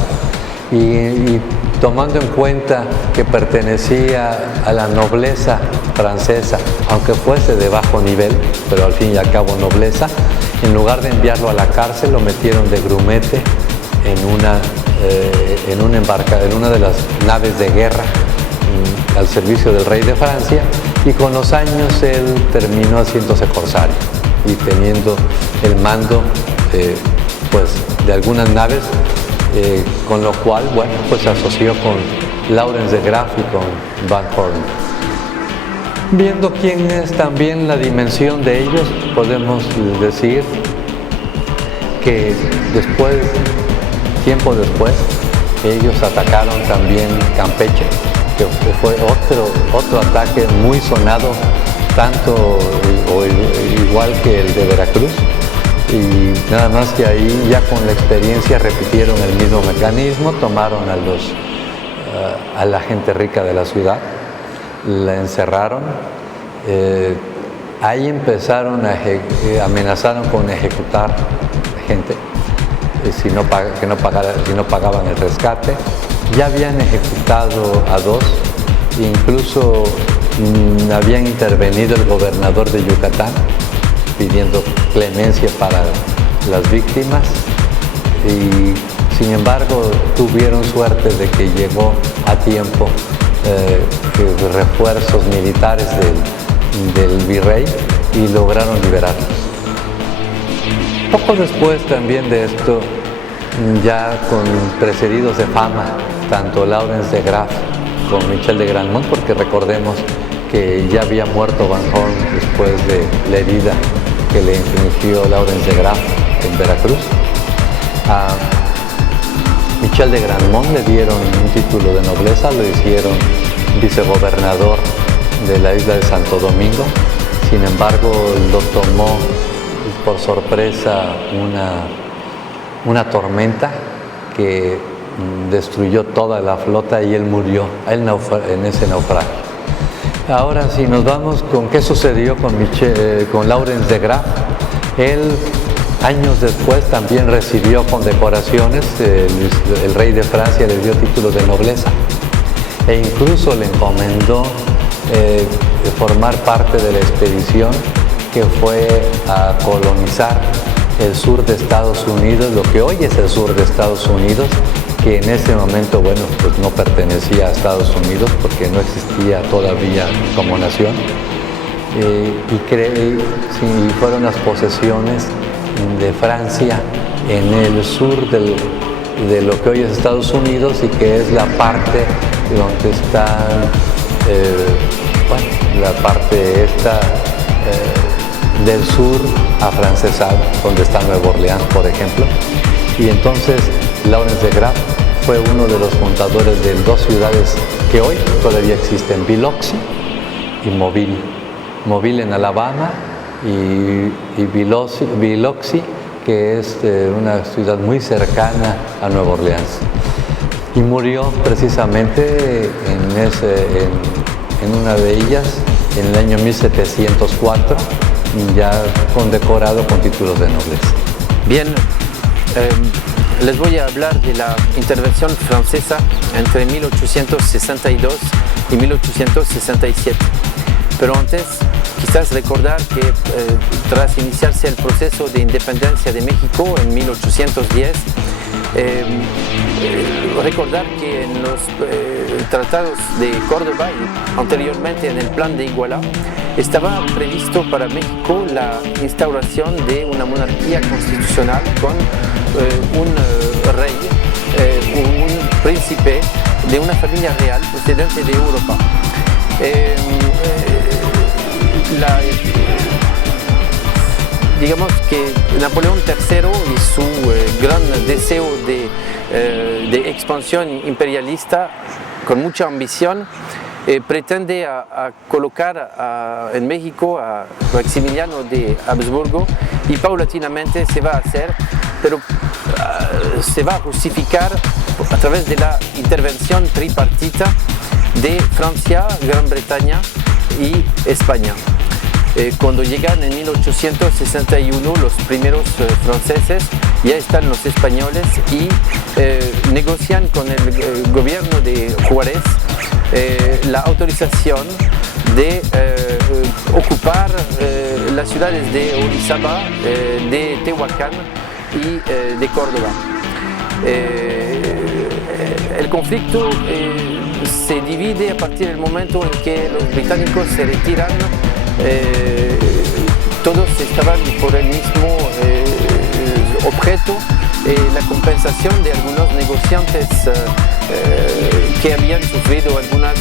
y tomando en cuenta que pertenecía a la nobleza francesa, aunque fuese de bajo nivel, pero al fin y al cabo nobleza, en lugar de enviarlo a la cárcel, lo metieron de grumete en una de las naves de guerra al servicio del rey de Francia, y con los años él terminó haciéndose corsario y teniendo el mando pues, de algunas naves, con lo cual, bueno, pues se asoció con Laurens de Graaf y con Van Horn. Viendo quién es también la dimensión de ellos, podemos decir que tiempo después, ellos atacaron también Campeche, que fue otro ataque muy sonado, tanto o igual que el de Veracruz, y nada más que ahí ya con la experiencia repitieron el mismo mecanismo, tomaron a la gente rica de la ciudad, la encerraron, ahí empezaron amenazaron con ejecutar gente si no pagaban el rescate. Ya habían ejecutado a 2, incluso habían intervenido el gobernador de Yucatán pidiendo clemencia para las víctimas, y sin embargo tuvieron suerte de que llegó a tiempo refuerzos militares del virrey y lograron liberarlos. Poco después también de esto, ya precedidos de fama, tanto Laurens de Graaf como Michel de Grandmont, porque recordemos que ya había muerto Van Horn después de la herida que le infligió Laurens de Graaf en Veracruz. A Michel de Grandmont le dieron un título de nobleza, lo hicieron vicegobernador de la isla de Santo Domingo. Sin embargo, lo tomó por sorpresa una tormenta que destruyó toda la flota y él murió en ese naufragio. Ahora, si nos vamos con qué sucedió con Laurens de Graaf, él años después también recibió condecoraciones, el rey de Francia le dio títulos de nobleza e incluso le encomendó formar parte de la expedición que fue a colonizar el sur de Estados Unidos, lo que hoy es el sur de Estados Unidos, que en ese momento, bueno, pues no pertenecía a Estados Unidos porque no existía todavía como nación, y fueron las posesiones de Francia en el sur de lo que hoy es Estados Unidos y que es la parte donde están, la parte esta del sur afrancesado, donde está Nueva Orleans, por ejemplo. Y entonces Laurens de Graaf fue uno de los fundadores de dos ciudades que hoy todavía existen, Biloxi y Mobile. Mobile en Alabama y Biloxi, que es una ciudad muy cercana a Nueva Orleans. Y murió precisamente en una de ellas en el año 1704, ya condecorado con títulos de nobleza. Bien, les voy a hablar de la intervención francesa entre 1862 y 1867. Pero antes, quizás recordar que tras iniciarse el proceso de independencia de México en 1810, recordar que en los tratados de Córdoba y anteriormente en el Plan de Iguala estaba previsto para México la instauración de una monarquía constitucional con un rey, un príncipe de una familia real procedente de Europa. Digamos que Napoleón III y su gran deseo de expansión imperialista con mucha ambición pretende a colocar en México a Maximiliano de Habsburgo y paulatinamente se va a hacer, pero se va a justificar a través de la intervención tripartita de Francia, Gran Bretaña y España. Cuando llegan en 1861 los primeros franceses, ya están los españoles y negocian con el gobierno de Juárez la autorización de ocupar las ciudades de Orizaba, de Tehuacán y de Córdoba. El conflicto se divide a partir del momento en que los británicos se retiran. Todos estaban por el mismo objeto, la compensación de algunos negociantes que habían sufrido algunas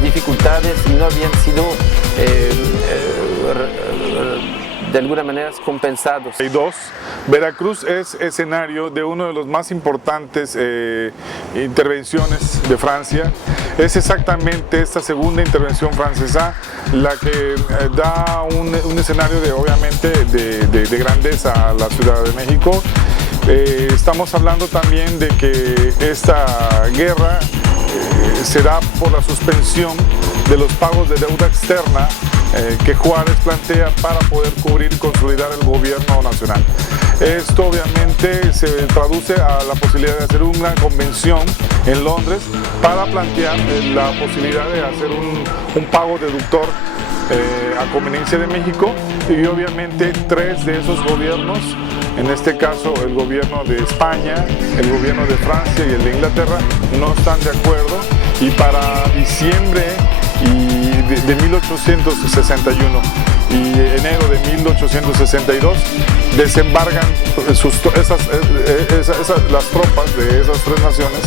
dificultades y no habían sido de alguna manera compensados. Veracruz es escenario de uno de los más importantes intervenciones de Francia. Es exactamente esta segunda intervención francesa la que da un escenario obviamente de grandeza a la Ciudad de México. Estamos hablando también de que esta guerra se da por la suspensión de los pagos de deuda externa que Juárez plantea para poder cubrir y consolidar el gobierno nacional. Esto obviamente se traduce a la posibilidad de hacer una convención en Londres para plantear la posibilidad de hacer un pago deductor a conveniencia de México, y obviamente tres de esos gobiernos, en este caso el gobierno de España, el gobierno de Francia y el de Inglaterra, no están de acuerdo, y para diciembre de 1861 y enero de 1862 desembargan las tropas de esas tres naciones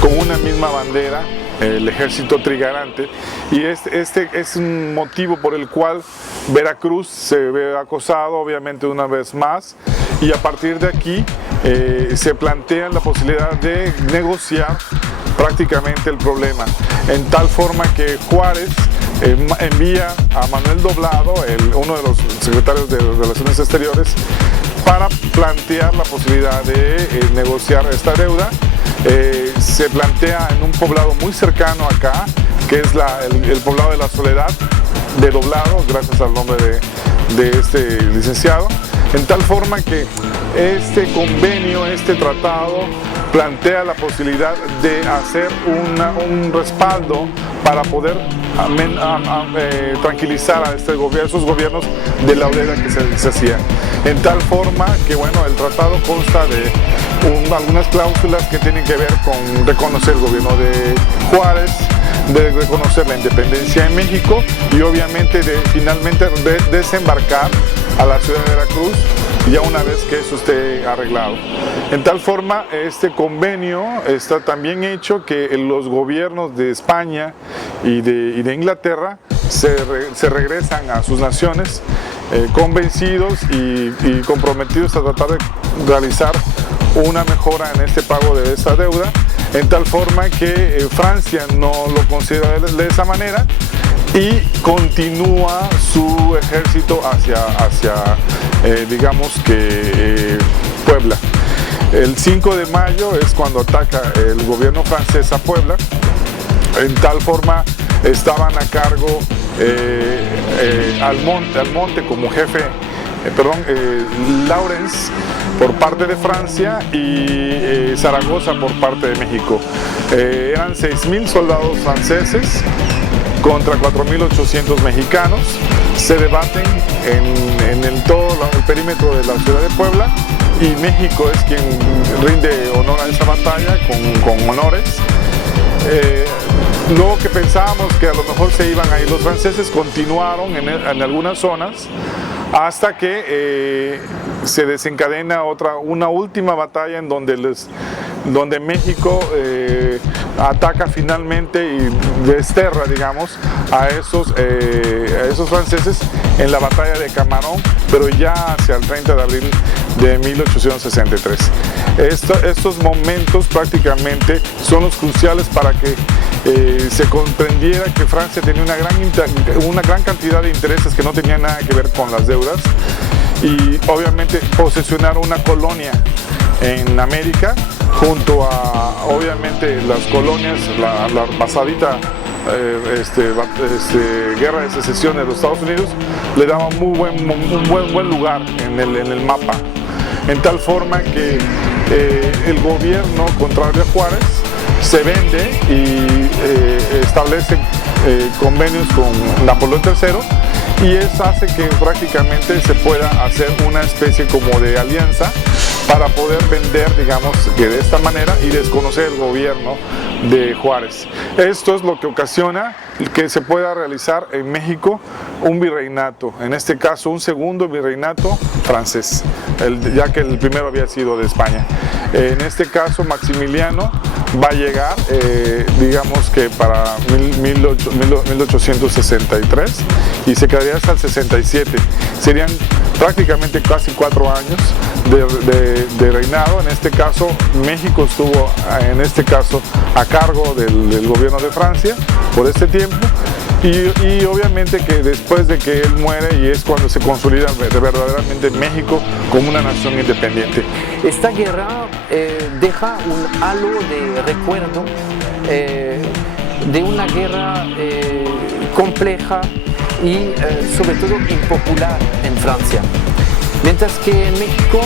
con una misma bandera, el ejército trigarante, y este es un motivo por el cual Veracruz se ve acosado obviamente una vez más, y a partir de aquí se plantea la posibilidad de negociar prácticamente el problema, en tal forma que Juárez envía a Manuel Doblado, uno de los secretarios de Relaciones Exteriores, para plantear la posibilidad de negociar esta deuda. Se plantea en un poblado muy cercano acá, que es el poblado de La Soledad, de Doblado, gracias al nombre de este licenciado, en tal forma que este convenio, este tratado, plantea la posibilidad de hacer un respaldo para poder tranquilizar a esos gobiernos de la deuda que se hacía. En tal forma que, bueno, el tratado consta de algunas cláusulas que tienen que ver con reconocer el gobierno de Juárez, de reconocer la independencia de México y obviamente de finalmente desembarcar a la ciudad de Veracruz ya una vez que eso esté arreglado. En tal forma, este convenio está también hecho que los gobiernos de España y de Inglaterra se regresan a sus naciones convencidos y comprometidos a tratar de realizar una mejora en este pago de esta deuda, en tal forma que Francia no lo considera de esa manera y continúa su ejército hacia digamos que Puebla. El 5 de mayo es cuando ataca el gobierno francés a Puebla. En tal forma estaban a cargo Almonte como jefe, Lawrence por parte de Francia y Zaragoza por parte de México. Eran 6.000 soldados franceses contra 4.800 mexicanos. Se debaten en todo el perímetro de la ciudad de Puebla y México es quien rinde honor a esa batalla con honores. Luego que pensábamos que a lo mejor se iban a ir los franceses, continuaron en algunas zonas hasta que se desencadena una última batalla en donde México ataca finalmente y desterra, digamos, a esos franceses en la batalla de Camarón, pero ya hacia el 30 de abril de 1863. Estos momentos prácticamente son los cruciales para que se comprendiera que Francia tenía una gran cantidad de intereses que no tenían nada que ver con las deudas y obviamente posesionar una colonia en América junto a obviamente las colonias, la pasadita guerra de secesión de los Estados Unidos le daba un buen lugar en el mapa, en tal forma que el gobierno contrario a Juárez se vende y establece convenios con Napoleón III y eso hace que prácticamente se pueda hacer una especie como de alianza para poder vender, digamos, que de esta manera y desconocer el gobierno de Juárez. Esto es lo que ocasiona que se pueda realizar en México un virreinato, en este caso un segundo virreinato francés, ya que el primero había sido de España. En este caso Maximiliano va a llegar, digamos que para 1863 y se quedaría hasta el 67. Serían prácticamente casi 4 años de reinado. En este caso México estuvo a cargo del gobierno de Francia por este tiempo y obviamente que después de que él muere y es cuando se consolida verdaderamente México como una nación independiente. Esta guerra deja un halo de recuerdo de una guerra compleja y sobre todo impopular en Francia. Mientras que en México,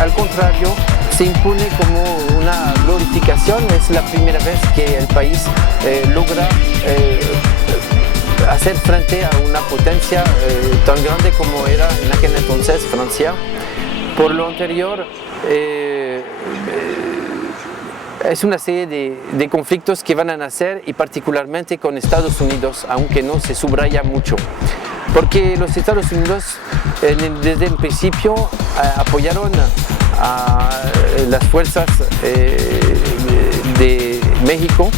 al contrario, se impone como una glorificación. Es la primera vez que el país logra hacer frente a una potencia tan grande como era en aquel entonces Francia. Por lo anterior, es una serie de conflictos que van a nacer y particularmente con Estados Unidos, aunque no se subraya mucho. Porque los Estados Unidos desde el principio apoyaron a las fuerzas de México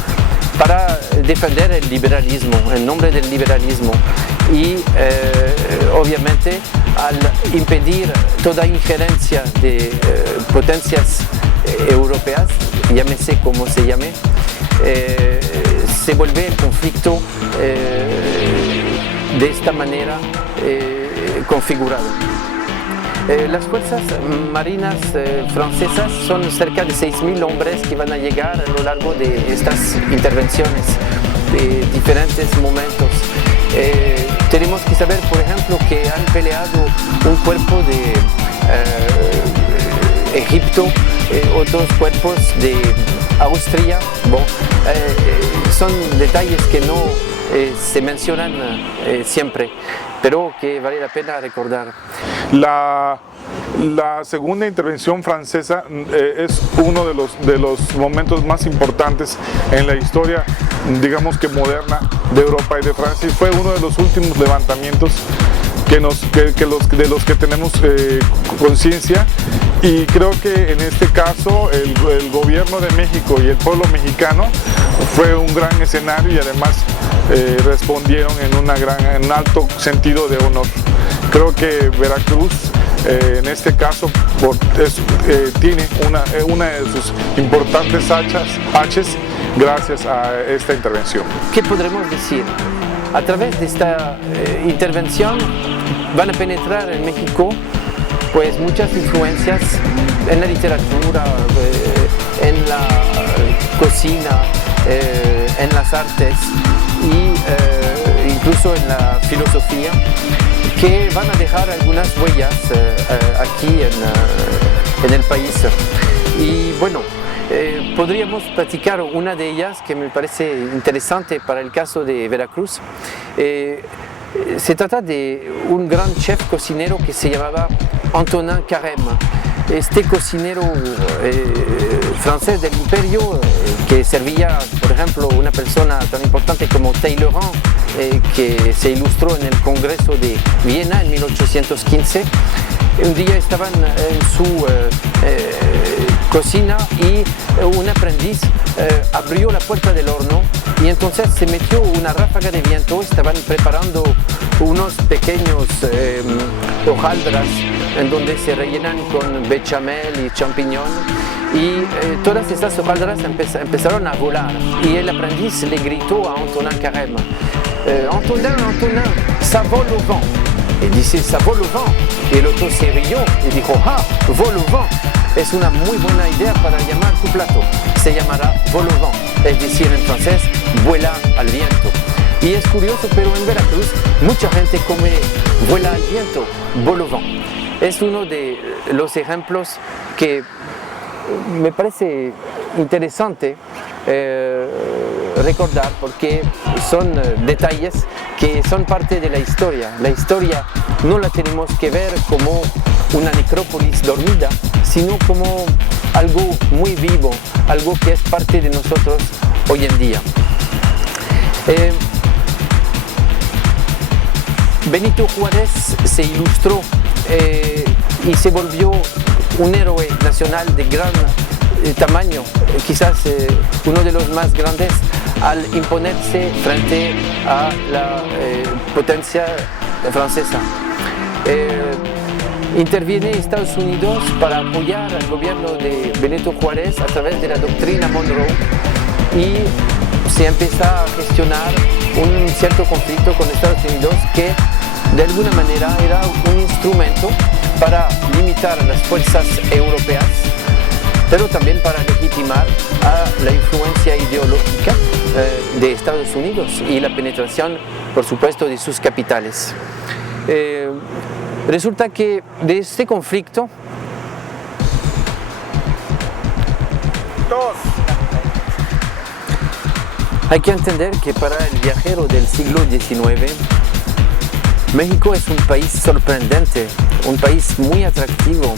para defender el liberalismo, en nombre del liberalismo y obviamente al impedir toda injerencia de potencias europeas, llámese como se llame, se vuelve el conflicto de esta manera configurado. Las fuerzas marinas francesas son cerca de 6.000 hombres que van a llegar a lo largo de estas intervenciones diferentes momentos. Tenemos que saber, por ejemplo, que han peleado un cuerpo de Egipto, otros cuerpos de Austria. Son detalles que no se mencionan siempre, pero que vale la pena recordar. La segunda intervención francesa es uno de los momentos más importantes en la historia, digamos que moderna, de Europa y de Francia, y fue uno de los últimos levantamientos de los que tenemos conciencia, y creo que en este caso el gobierno de México y el pueblo mexicano fue un gran escenario, y además respondieron en un alto sentido de honor. Creo que Veracruz en este caso tiene una de sus importantes haches gracias a esta intervención. ¿Qué podremos decir? A través de esta intervención van a penetrar en México pues muchas influencias en la literatura, en la cocina, en las artes e incluso en la filosofía, que van a dejar algunas huellas aquí en el país. Y bueno, podríamos platicar una de ellas que me parece interesante para el caso de Veracruz. Se trata de un gran chef cocinero que se llamaba Antonin Carême. Este cocinero francés del imperio que servía, por ejemplo, una persona tan importante como Talleyrand, que se ilustró en el Congreso de Viena en 1815. Un día estaban en su cocina y un aprendiz abrió la puerta del horno y entonces se metió una ráfaga de viento. Estaban preparando unos pequeños hojaldras en donde se rellenan con bechamel y champiñón, y todas estas hojaldras empezaron a volar, y el aprendiz le gritó a Antonin Carême: Antonin, ça vole au vent. Y dice: ça vole au vent. Y el otro se rió y dijo: ah, vol au vent. Es una muy buena idea para llamar tu plato. Se llamará vol au vent, es decir, en francés, vuela al viento. Y es curioso, pero en Veracruz mucha gente come vuela al viento, vol au vent. Es uno de los ejemplos que me parece interesante recordar, porque son detalles que son parte de la historia. La historia no la tenemos que ver como una necrópolis dormida, sino como algo muy vivo, algo que es parte de nosotros hoy en día. Benito Juárez se ilustró y se volvió un héroe nacional de gran tamaño, quizás uno de los más grandes, al imponerse frente a la potencia francesa. Interviene Estados Unidos para apoyar al gobierno de Benito Juárez a través de la doctrina Monroe, y se empieza a gestionar un cierto conflicto con Estados Unidos que de alguna manera era un instrumento para limitar a las fuerzas europeas, pero también para legitimar a la influencia ideológica de Estados Unidos y la penetración, por supuesto, de sus capitales. Resulta que de este conflicto hay que entender que para el viajero del siglo XIX, México es un país sorprendente, un país muy atractivo,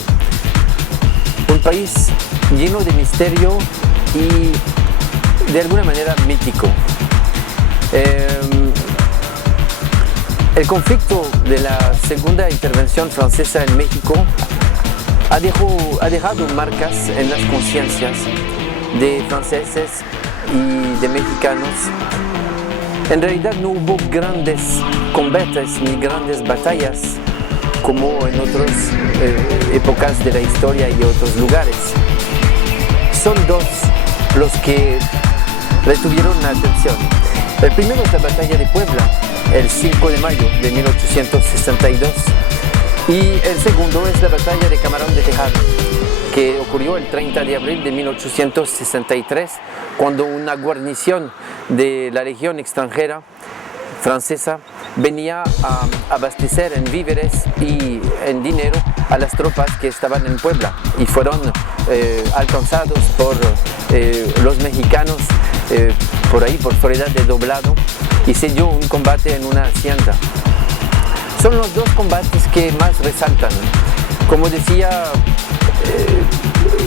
un país lleno de misterio y de alguna manera mítico. El conflicto de la segunda intervención francesa en México ha dejado marcas en las conciencias de franceses y de mexicanos. En realidad no hubo grandes combates ni grandes batallas como en otras épocas de la historia y otros lugares. Son dos los que retuvieron la atención. El primero es la batalla de Puebla, el 5 de mayo de 1862, y el segundo es la batalla de Camarón de Tejada, que ocurrió el 30 de abril de 1863, cuando una guarnición de la Legión extranjera francesa venía a abastecer en víveres y en dinero a las tropas que estaban en Puebla y fueron alcanzados por los mexicanos por ahí, por Soledad de Doblado, y se dio un combate en una hacienda. Son los dos combates que más resaltan. Como decía,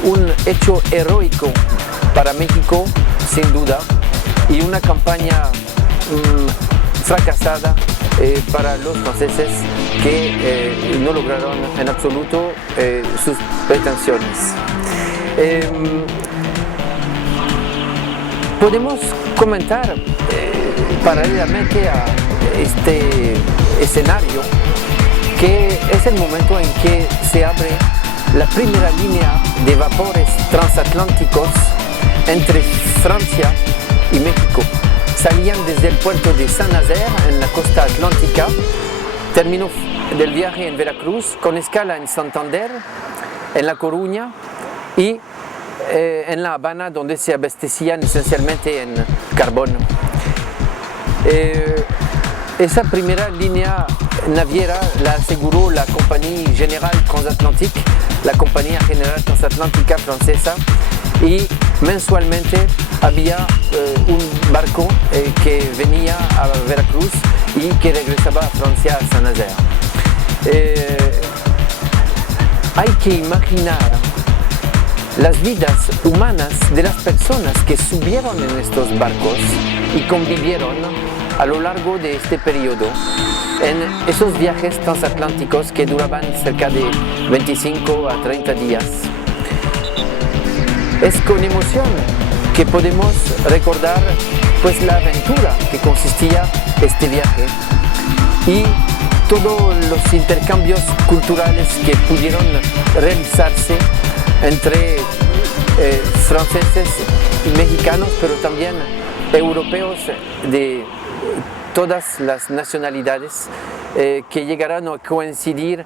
un hecho heroico para México, sin duda, y una campaña fracasada para los franceses que no lograron en absoluto sus pretensiones. Podemos comentar paralelamente a este escenario que es el momento en que se abre la primera línea de vapores transatlánticos entre Francia y México. Salían desde el puerto de Saint-Nazaire en la costa atlántica, término del viaje en Veracruz, con escala en Santander, en La Coruña y en La Habana, donde se abastecían esencialmente en carbón. Esa primera línea naviera la aseguró la Compagnie Générale Transatlantique, la Compañía General Transatlántica francesa, y mensualmente había un barco que venía a Veracruz y que regresaba a Francia, a Saint-Nazaire. Hay que imaginar las vidas humanas de las personas que subieron en estos barcos y convivieron a lo largo de este periodo en esos viajes transatlánticos que duraban cerca de 25 a 30 días. Es con emoción que podemos recordar pues la aventura que consistía este viaje y todos los intercambios culturales que pudieron realizarse entre franceses y mexicanos, pero también europeos de todas las nacionalidades que llegarán a coincidir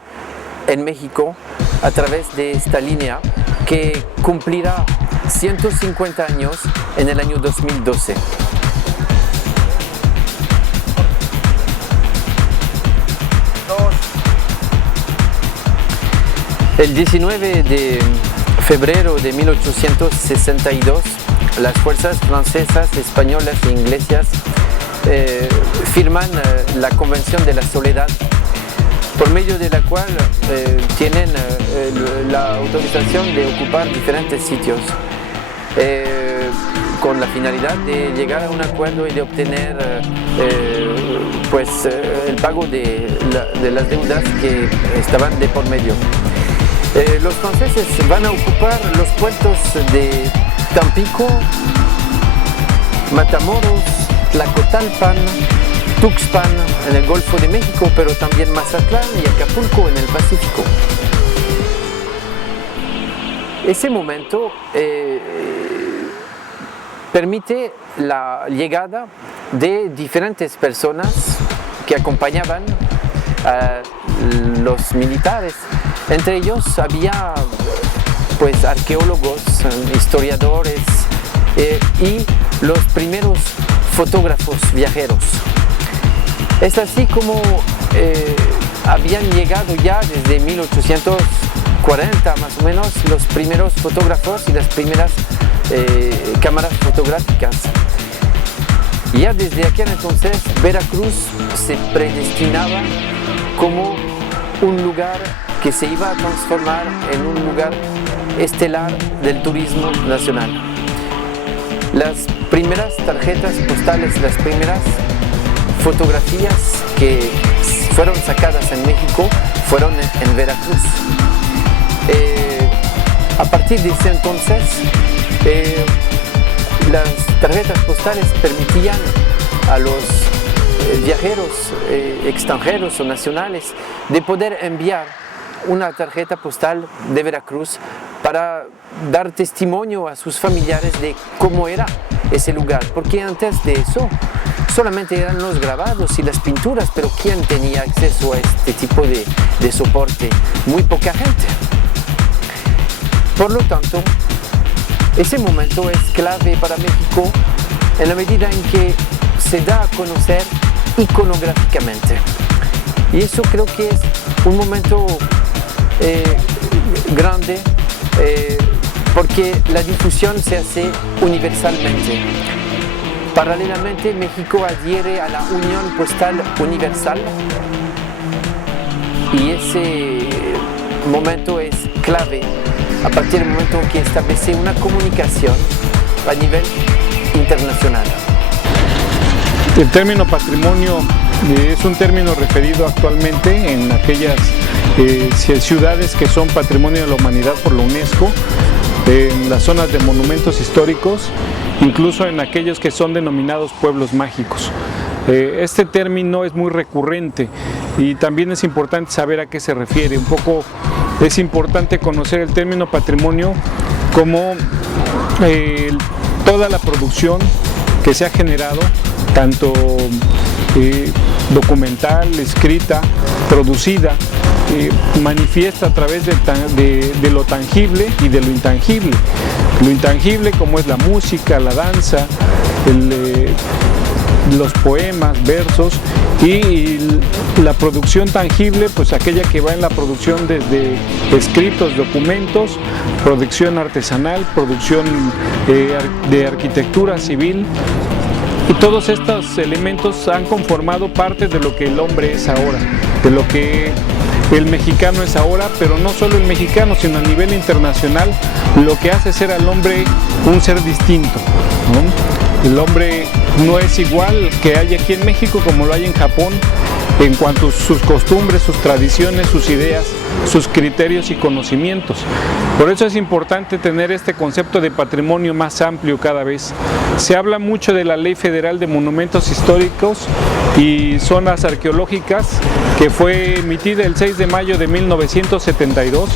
en México a través de esta línea que cumplirá 150 años en el año 2012. El 19 de febrero de 1862, las fuerzas francesas, españolas e inglesas firman la Convención de la Soledad, por medio de la cual tienen la autorización de ocupar diferentes sitios con la finalidad de llegar a un acuerdo y de obtener el pago de las deudas que estaban de por medio. Los franceses van a ocupar los puertos de Tampico, Matamoros, Tlacotalpan, Tuxpan en el Golfo de México, pero también Mazatlán y Acapulco en el Pacífico. Ese momento permite la llegada de diferentes personas que acompañaban a los militares. Entre ellos había pues arqueólogos, historiadores y los primeros fotógrafos viajeros. Es así como habían llegado ya desde 1840 más o menos los primeros fotógrafos y las primeras cámaras fotográficas. Ya desde aquel entonces Veracruz se predestinaba como un lugar que se iba a transformar en un lugar estelar del turismo nacional. Las primeras tarjetas postales, las primeras fotografías que fueron sacadas en México fueron en Veracruz. A partir de ese entonces, las tarjetas postales permitían a los viajeros extranjeros o nacionales de poder enviar una tarjeta postal de Veracruz para dar testimonio a sus familiares de cómo era ese lugar, porque antes de eso solamente eran los grabados y las pinturas, pero ¿quién tenía acceso a este tipo de soporte? Muy poca gente. por lo tanto, ese momento es clave para México en la medida en que se da a conocer iconográficamente. Y eso creo que es un momento grande porque la difusión se hace universalmente. Paralelamente, México adhiere a la Unión Postal Universal y ese momento es clave a partir del momento en que establece una comunicación a nivel internacional. El término patrimonio es un término referido actualmente en aquellas ciudades que son Patrimonio de la Humanidad por la UNESCO, en las zonas de monumentos históricos, incluso en aquellos que son denominados pueblos mágicos. Este término es muy recurrente y también es importante saber a qué se refiere. Un poco es importante conocer el término patrimonio como toda la producción que se ha generado, tanto documental, escrita, producida, manifiesta a través de lo tangible y de lo intangible. Lo intangible como es la música, la danza, los poemas, versos, y la producción tangible, pues aquella que va en la producción desde escritos, documentos, producción artesanal, producción de arquitectura civil. Y todos estos elementos han conformado parte de lo que el hombre es ahora, de lo que el mexicano es ahora, pero no solo el mexicano, sino a nivel internacional, lo que hace ser al hombre un ser distinto, ¿no? El hombre no es igual que hay aquí en México como lo hay en Japón, en cuanto a sus costumbres, sus tradiciones, sus ideas, sus criterios y conocimientos. Por eso es importante tener este concepto de patrimonio más amplio cada vez. Se habla mucho de la Ley Federal de Monumentos Históricos y Zonas Arqueológicas, que fue emitida el 6 de mayo de 1972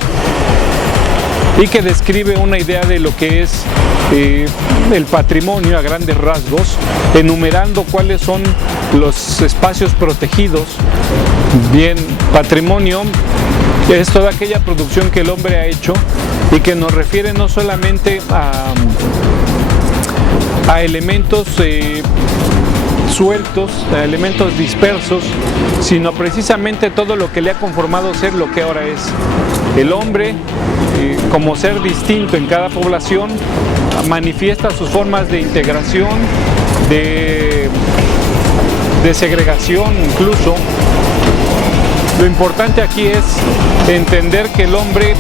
y que describe una idea de lo que es el patrimonio a grandes rasgos, enumerando cuáles son los espacios protegidos. Bien, patrimonio es toda aquella producción que el hombre ha hecho y que nos refiere no solamente a elementos sueltos, a elementos dispersos, sino precisamente todo lo que le ha conformado ser lo que ahora es. El hombre, como ser distinto en cada población, manifiesta sus formas de integración, de segregación incluso. Lo importante aquí es entender que el hombre,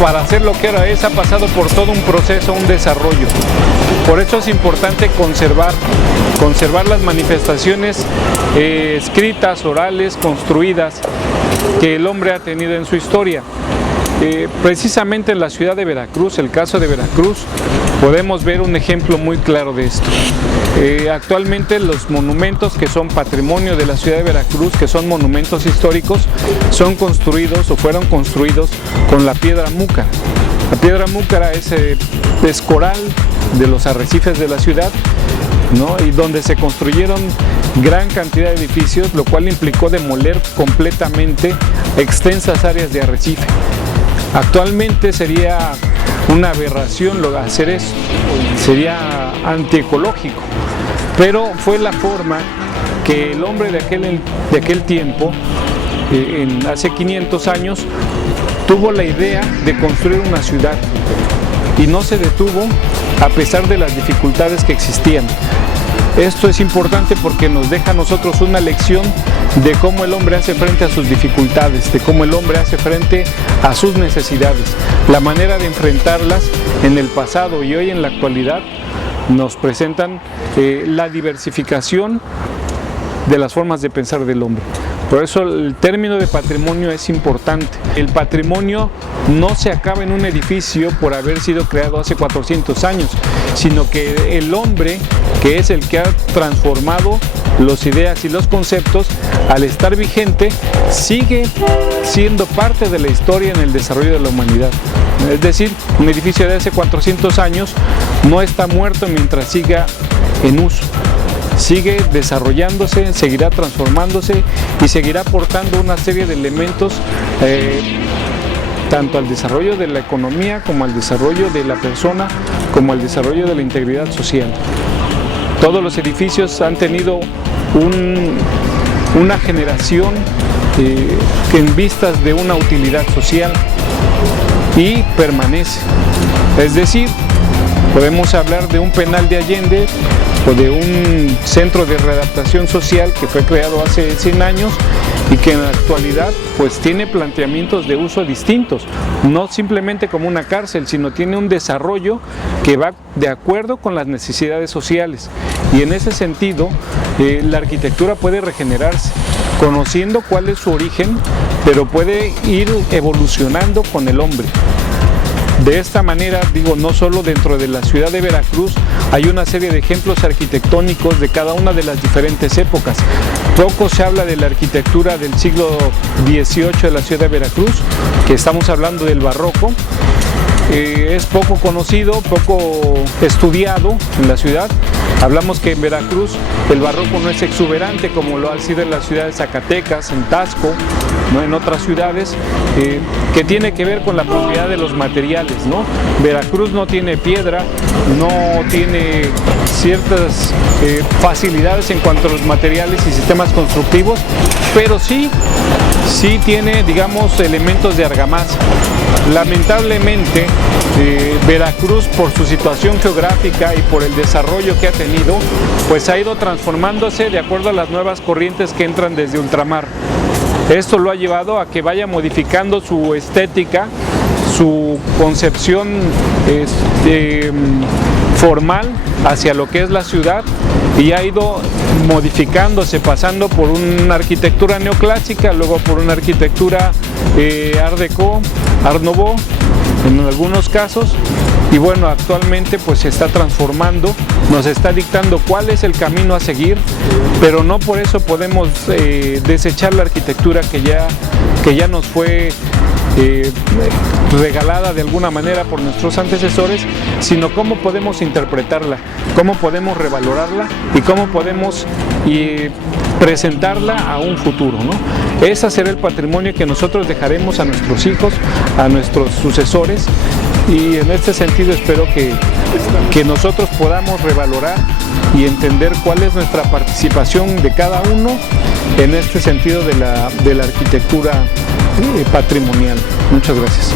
para ser lo que ahora es, ha pasado por todo un proceso, un desarrollo. Por eso es importante conservar las manifestaciones escritas, orales, construidas, que el hombre ha tenido en su historia. Precisamente en la ciudad de Veracruz, el caso de Veracruz, podemos ver un ejemplo muy claro de esto. Actualmente los monumentos que son patrimonio de la ciudad de Veracruz, que son monumentos históricos, son construidos o fueron construidos con la piedra múcara. La piedra múcara es coral de los arrecifes de la ciudad, ¿no? Y donde se construyeron gran cantidad de edificios, lo cual implicó demoler completamente extensas áreas de arrecife. Actualmente sería una aberración hacer eso, sería antiecológico, pero fue la forma que el hombre de aquel tiempo, hace 500 años, tuvo la idea de construir una ciudad y no se detuvo a pesar de las dificultades que existían. Esto es importante porque nos deja a nosotros una lección de cómo el hombre hace frente a sus dificultades, de cómo el hombre hace frente a sus necesidades. La manera de enfrentarlas en el pasado y hoy en la actualidad nos presentan la diversificación de las formas de pensar del hombre. Por eso el término de patrimonio es importante. El patrimonio no se acaba en un edificio por haber sido creado hace 400 años, sino que el hombre, que es el que ha transformado las ideas y los conceptos, al estar vigente, sigue siendo parte de la historia en el desarrollo de la humanidad. Es decir, un edificio de hace 400 años no está muerto mientras siga en uso. Sigue desarrollándose, seguirá transformándose y seguirá aportando una serie de elementos tanto al desarrollo de la economía como al desarrollo de la persona, como al desarrollo de la integridad social. Todos los edificios han tenido una generación que en vistas de una utilidad social y permanece. Es decir, podemos hablar de un penal de Allende o de un centro de readaptación social que fue creado hace 100 años y que en la actualidad pues tiene planteamientos de uso distintos, no simplemente como una cárcel, sino tiene un desarrollo que va de acuerdo con las necesidades sociales, y en ese sentido la arquitectura puede regenerarse conociendo cuál es su origen, pero puede ir evolucionando con el hombre. De esta manera, digo, no solo dentro de la ciudad de Veracruz hay una serie de ejemplos arquitectónicos de cada una de las diferentes épocas. Poco se habla de la arquitectura del siglo XVIII de la ciudad de Veracruz, que estamos hablando del barroco. Es poco conocido, poco estudiado en la ciudad. Hablamos que en Veracruz el barroco no es exuberante como lo ha sido en la ciudad de Zacatecas, en Taxco, ¿no? En otras ciudades, que tiene que ver con la propiedad de los materiales, ¿no? Veracruz no tiene piedra, no tiene ciertas facilidades en cuanto a los materiales y sistemas constructivos, pero sí tiene, digamos, elementos de argamasa. Lamentablemente, Veracruz, por su situación geográfica y por el desarrollo que ha tenido, pues ha ido transformándose de acuerdo a las nuevas corrientes que entran desde ultramar. Esto lo ha llevado a que vaya modificando su estética, su concepción formal hacia lo que es la ciudad, y ha ido modificándose, pasando por una arquitectura neoclásica, luego por una arquitectura Art Deco, Art Nouveau en algunos casos, y bueno, actualmente pues se está transformando, nos está dictando cuál es el camino a seguir, pero no por eso podemos desechar la arquitectura que ya nos fue regalada de alguna manera por nuestros antecesores, sino cómo podemos interpretarla, cómo podemos revalorarla y cómo podemos presentarla a un futuro, ¿no? Ese será el patrimonio que nosotros dejaremos a nuestros hijos, a nuestros sucesores, y en este sentido espero que nosotros podamos revalorar y entender cuál es nuestra participación de cada uno en este sentido de la arquitectura patrimonial. Muchas gracias.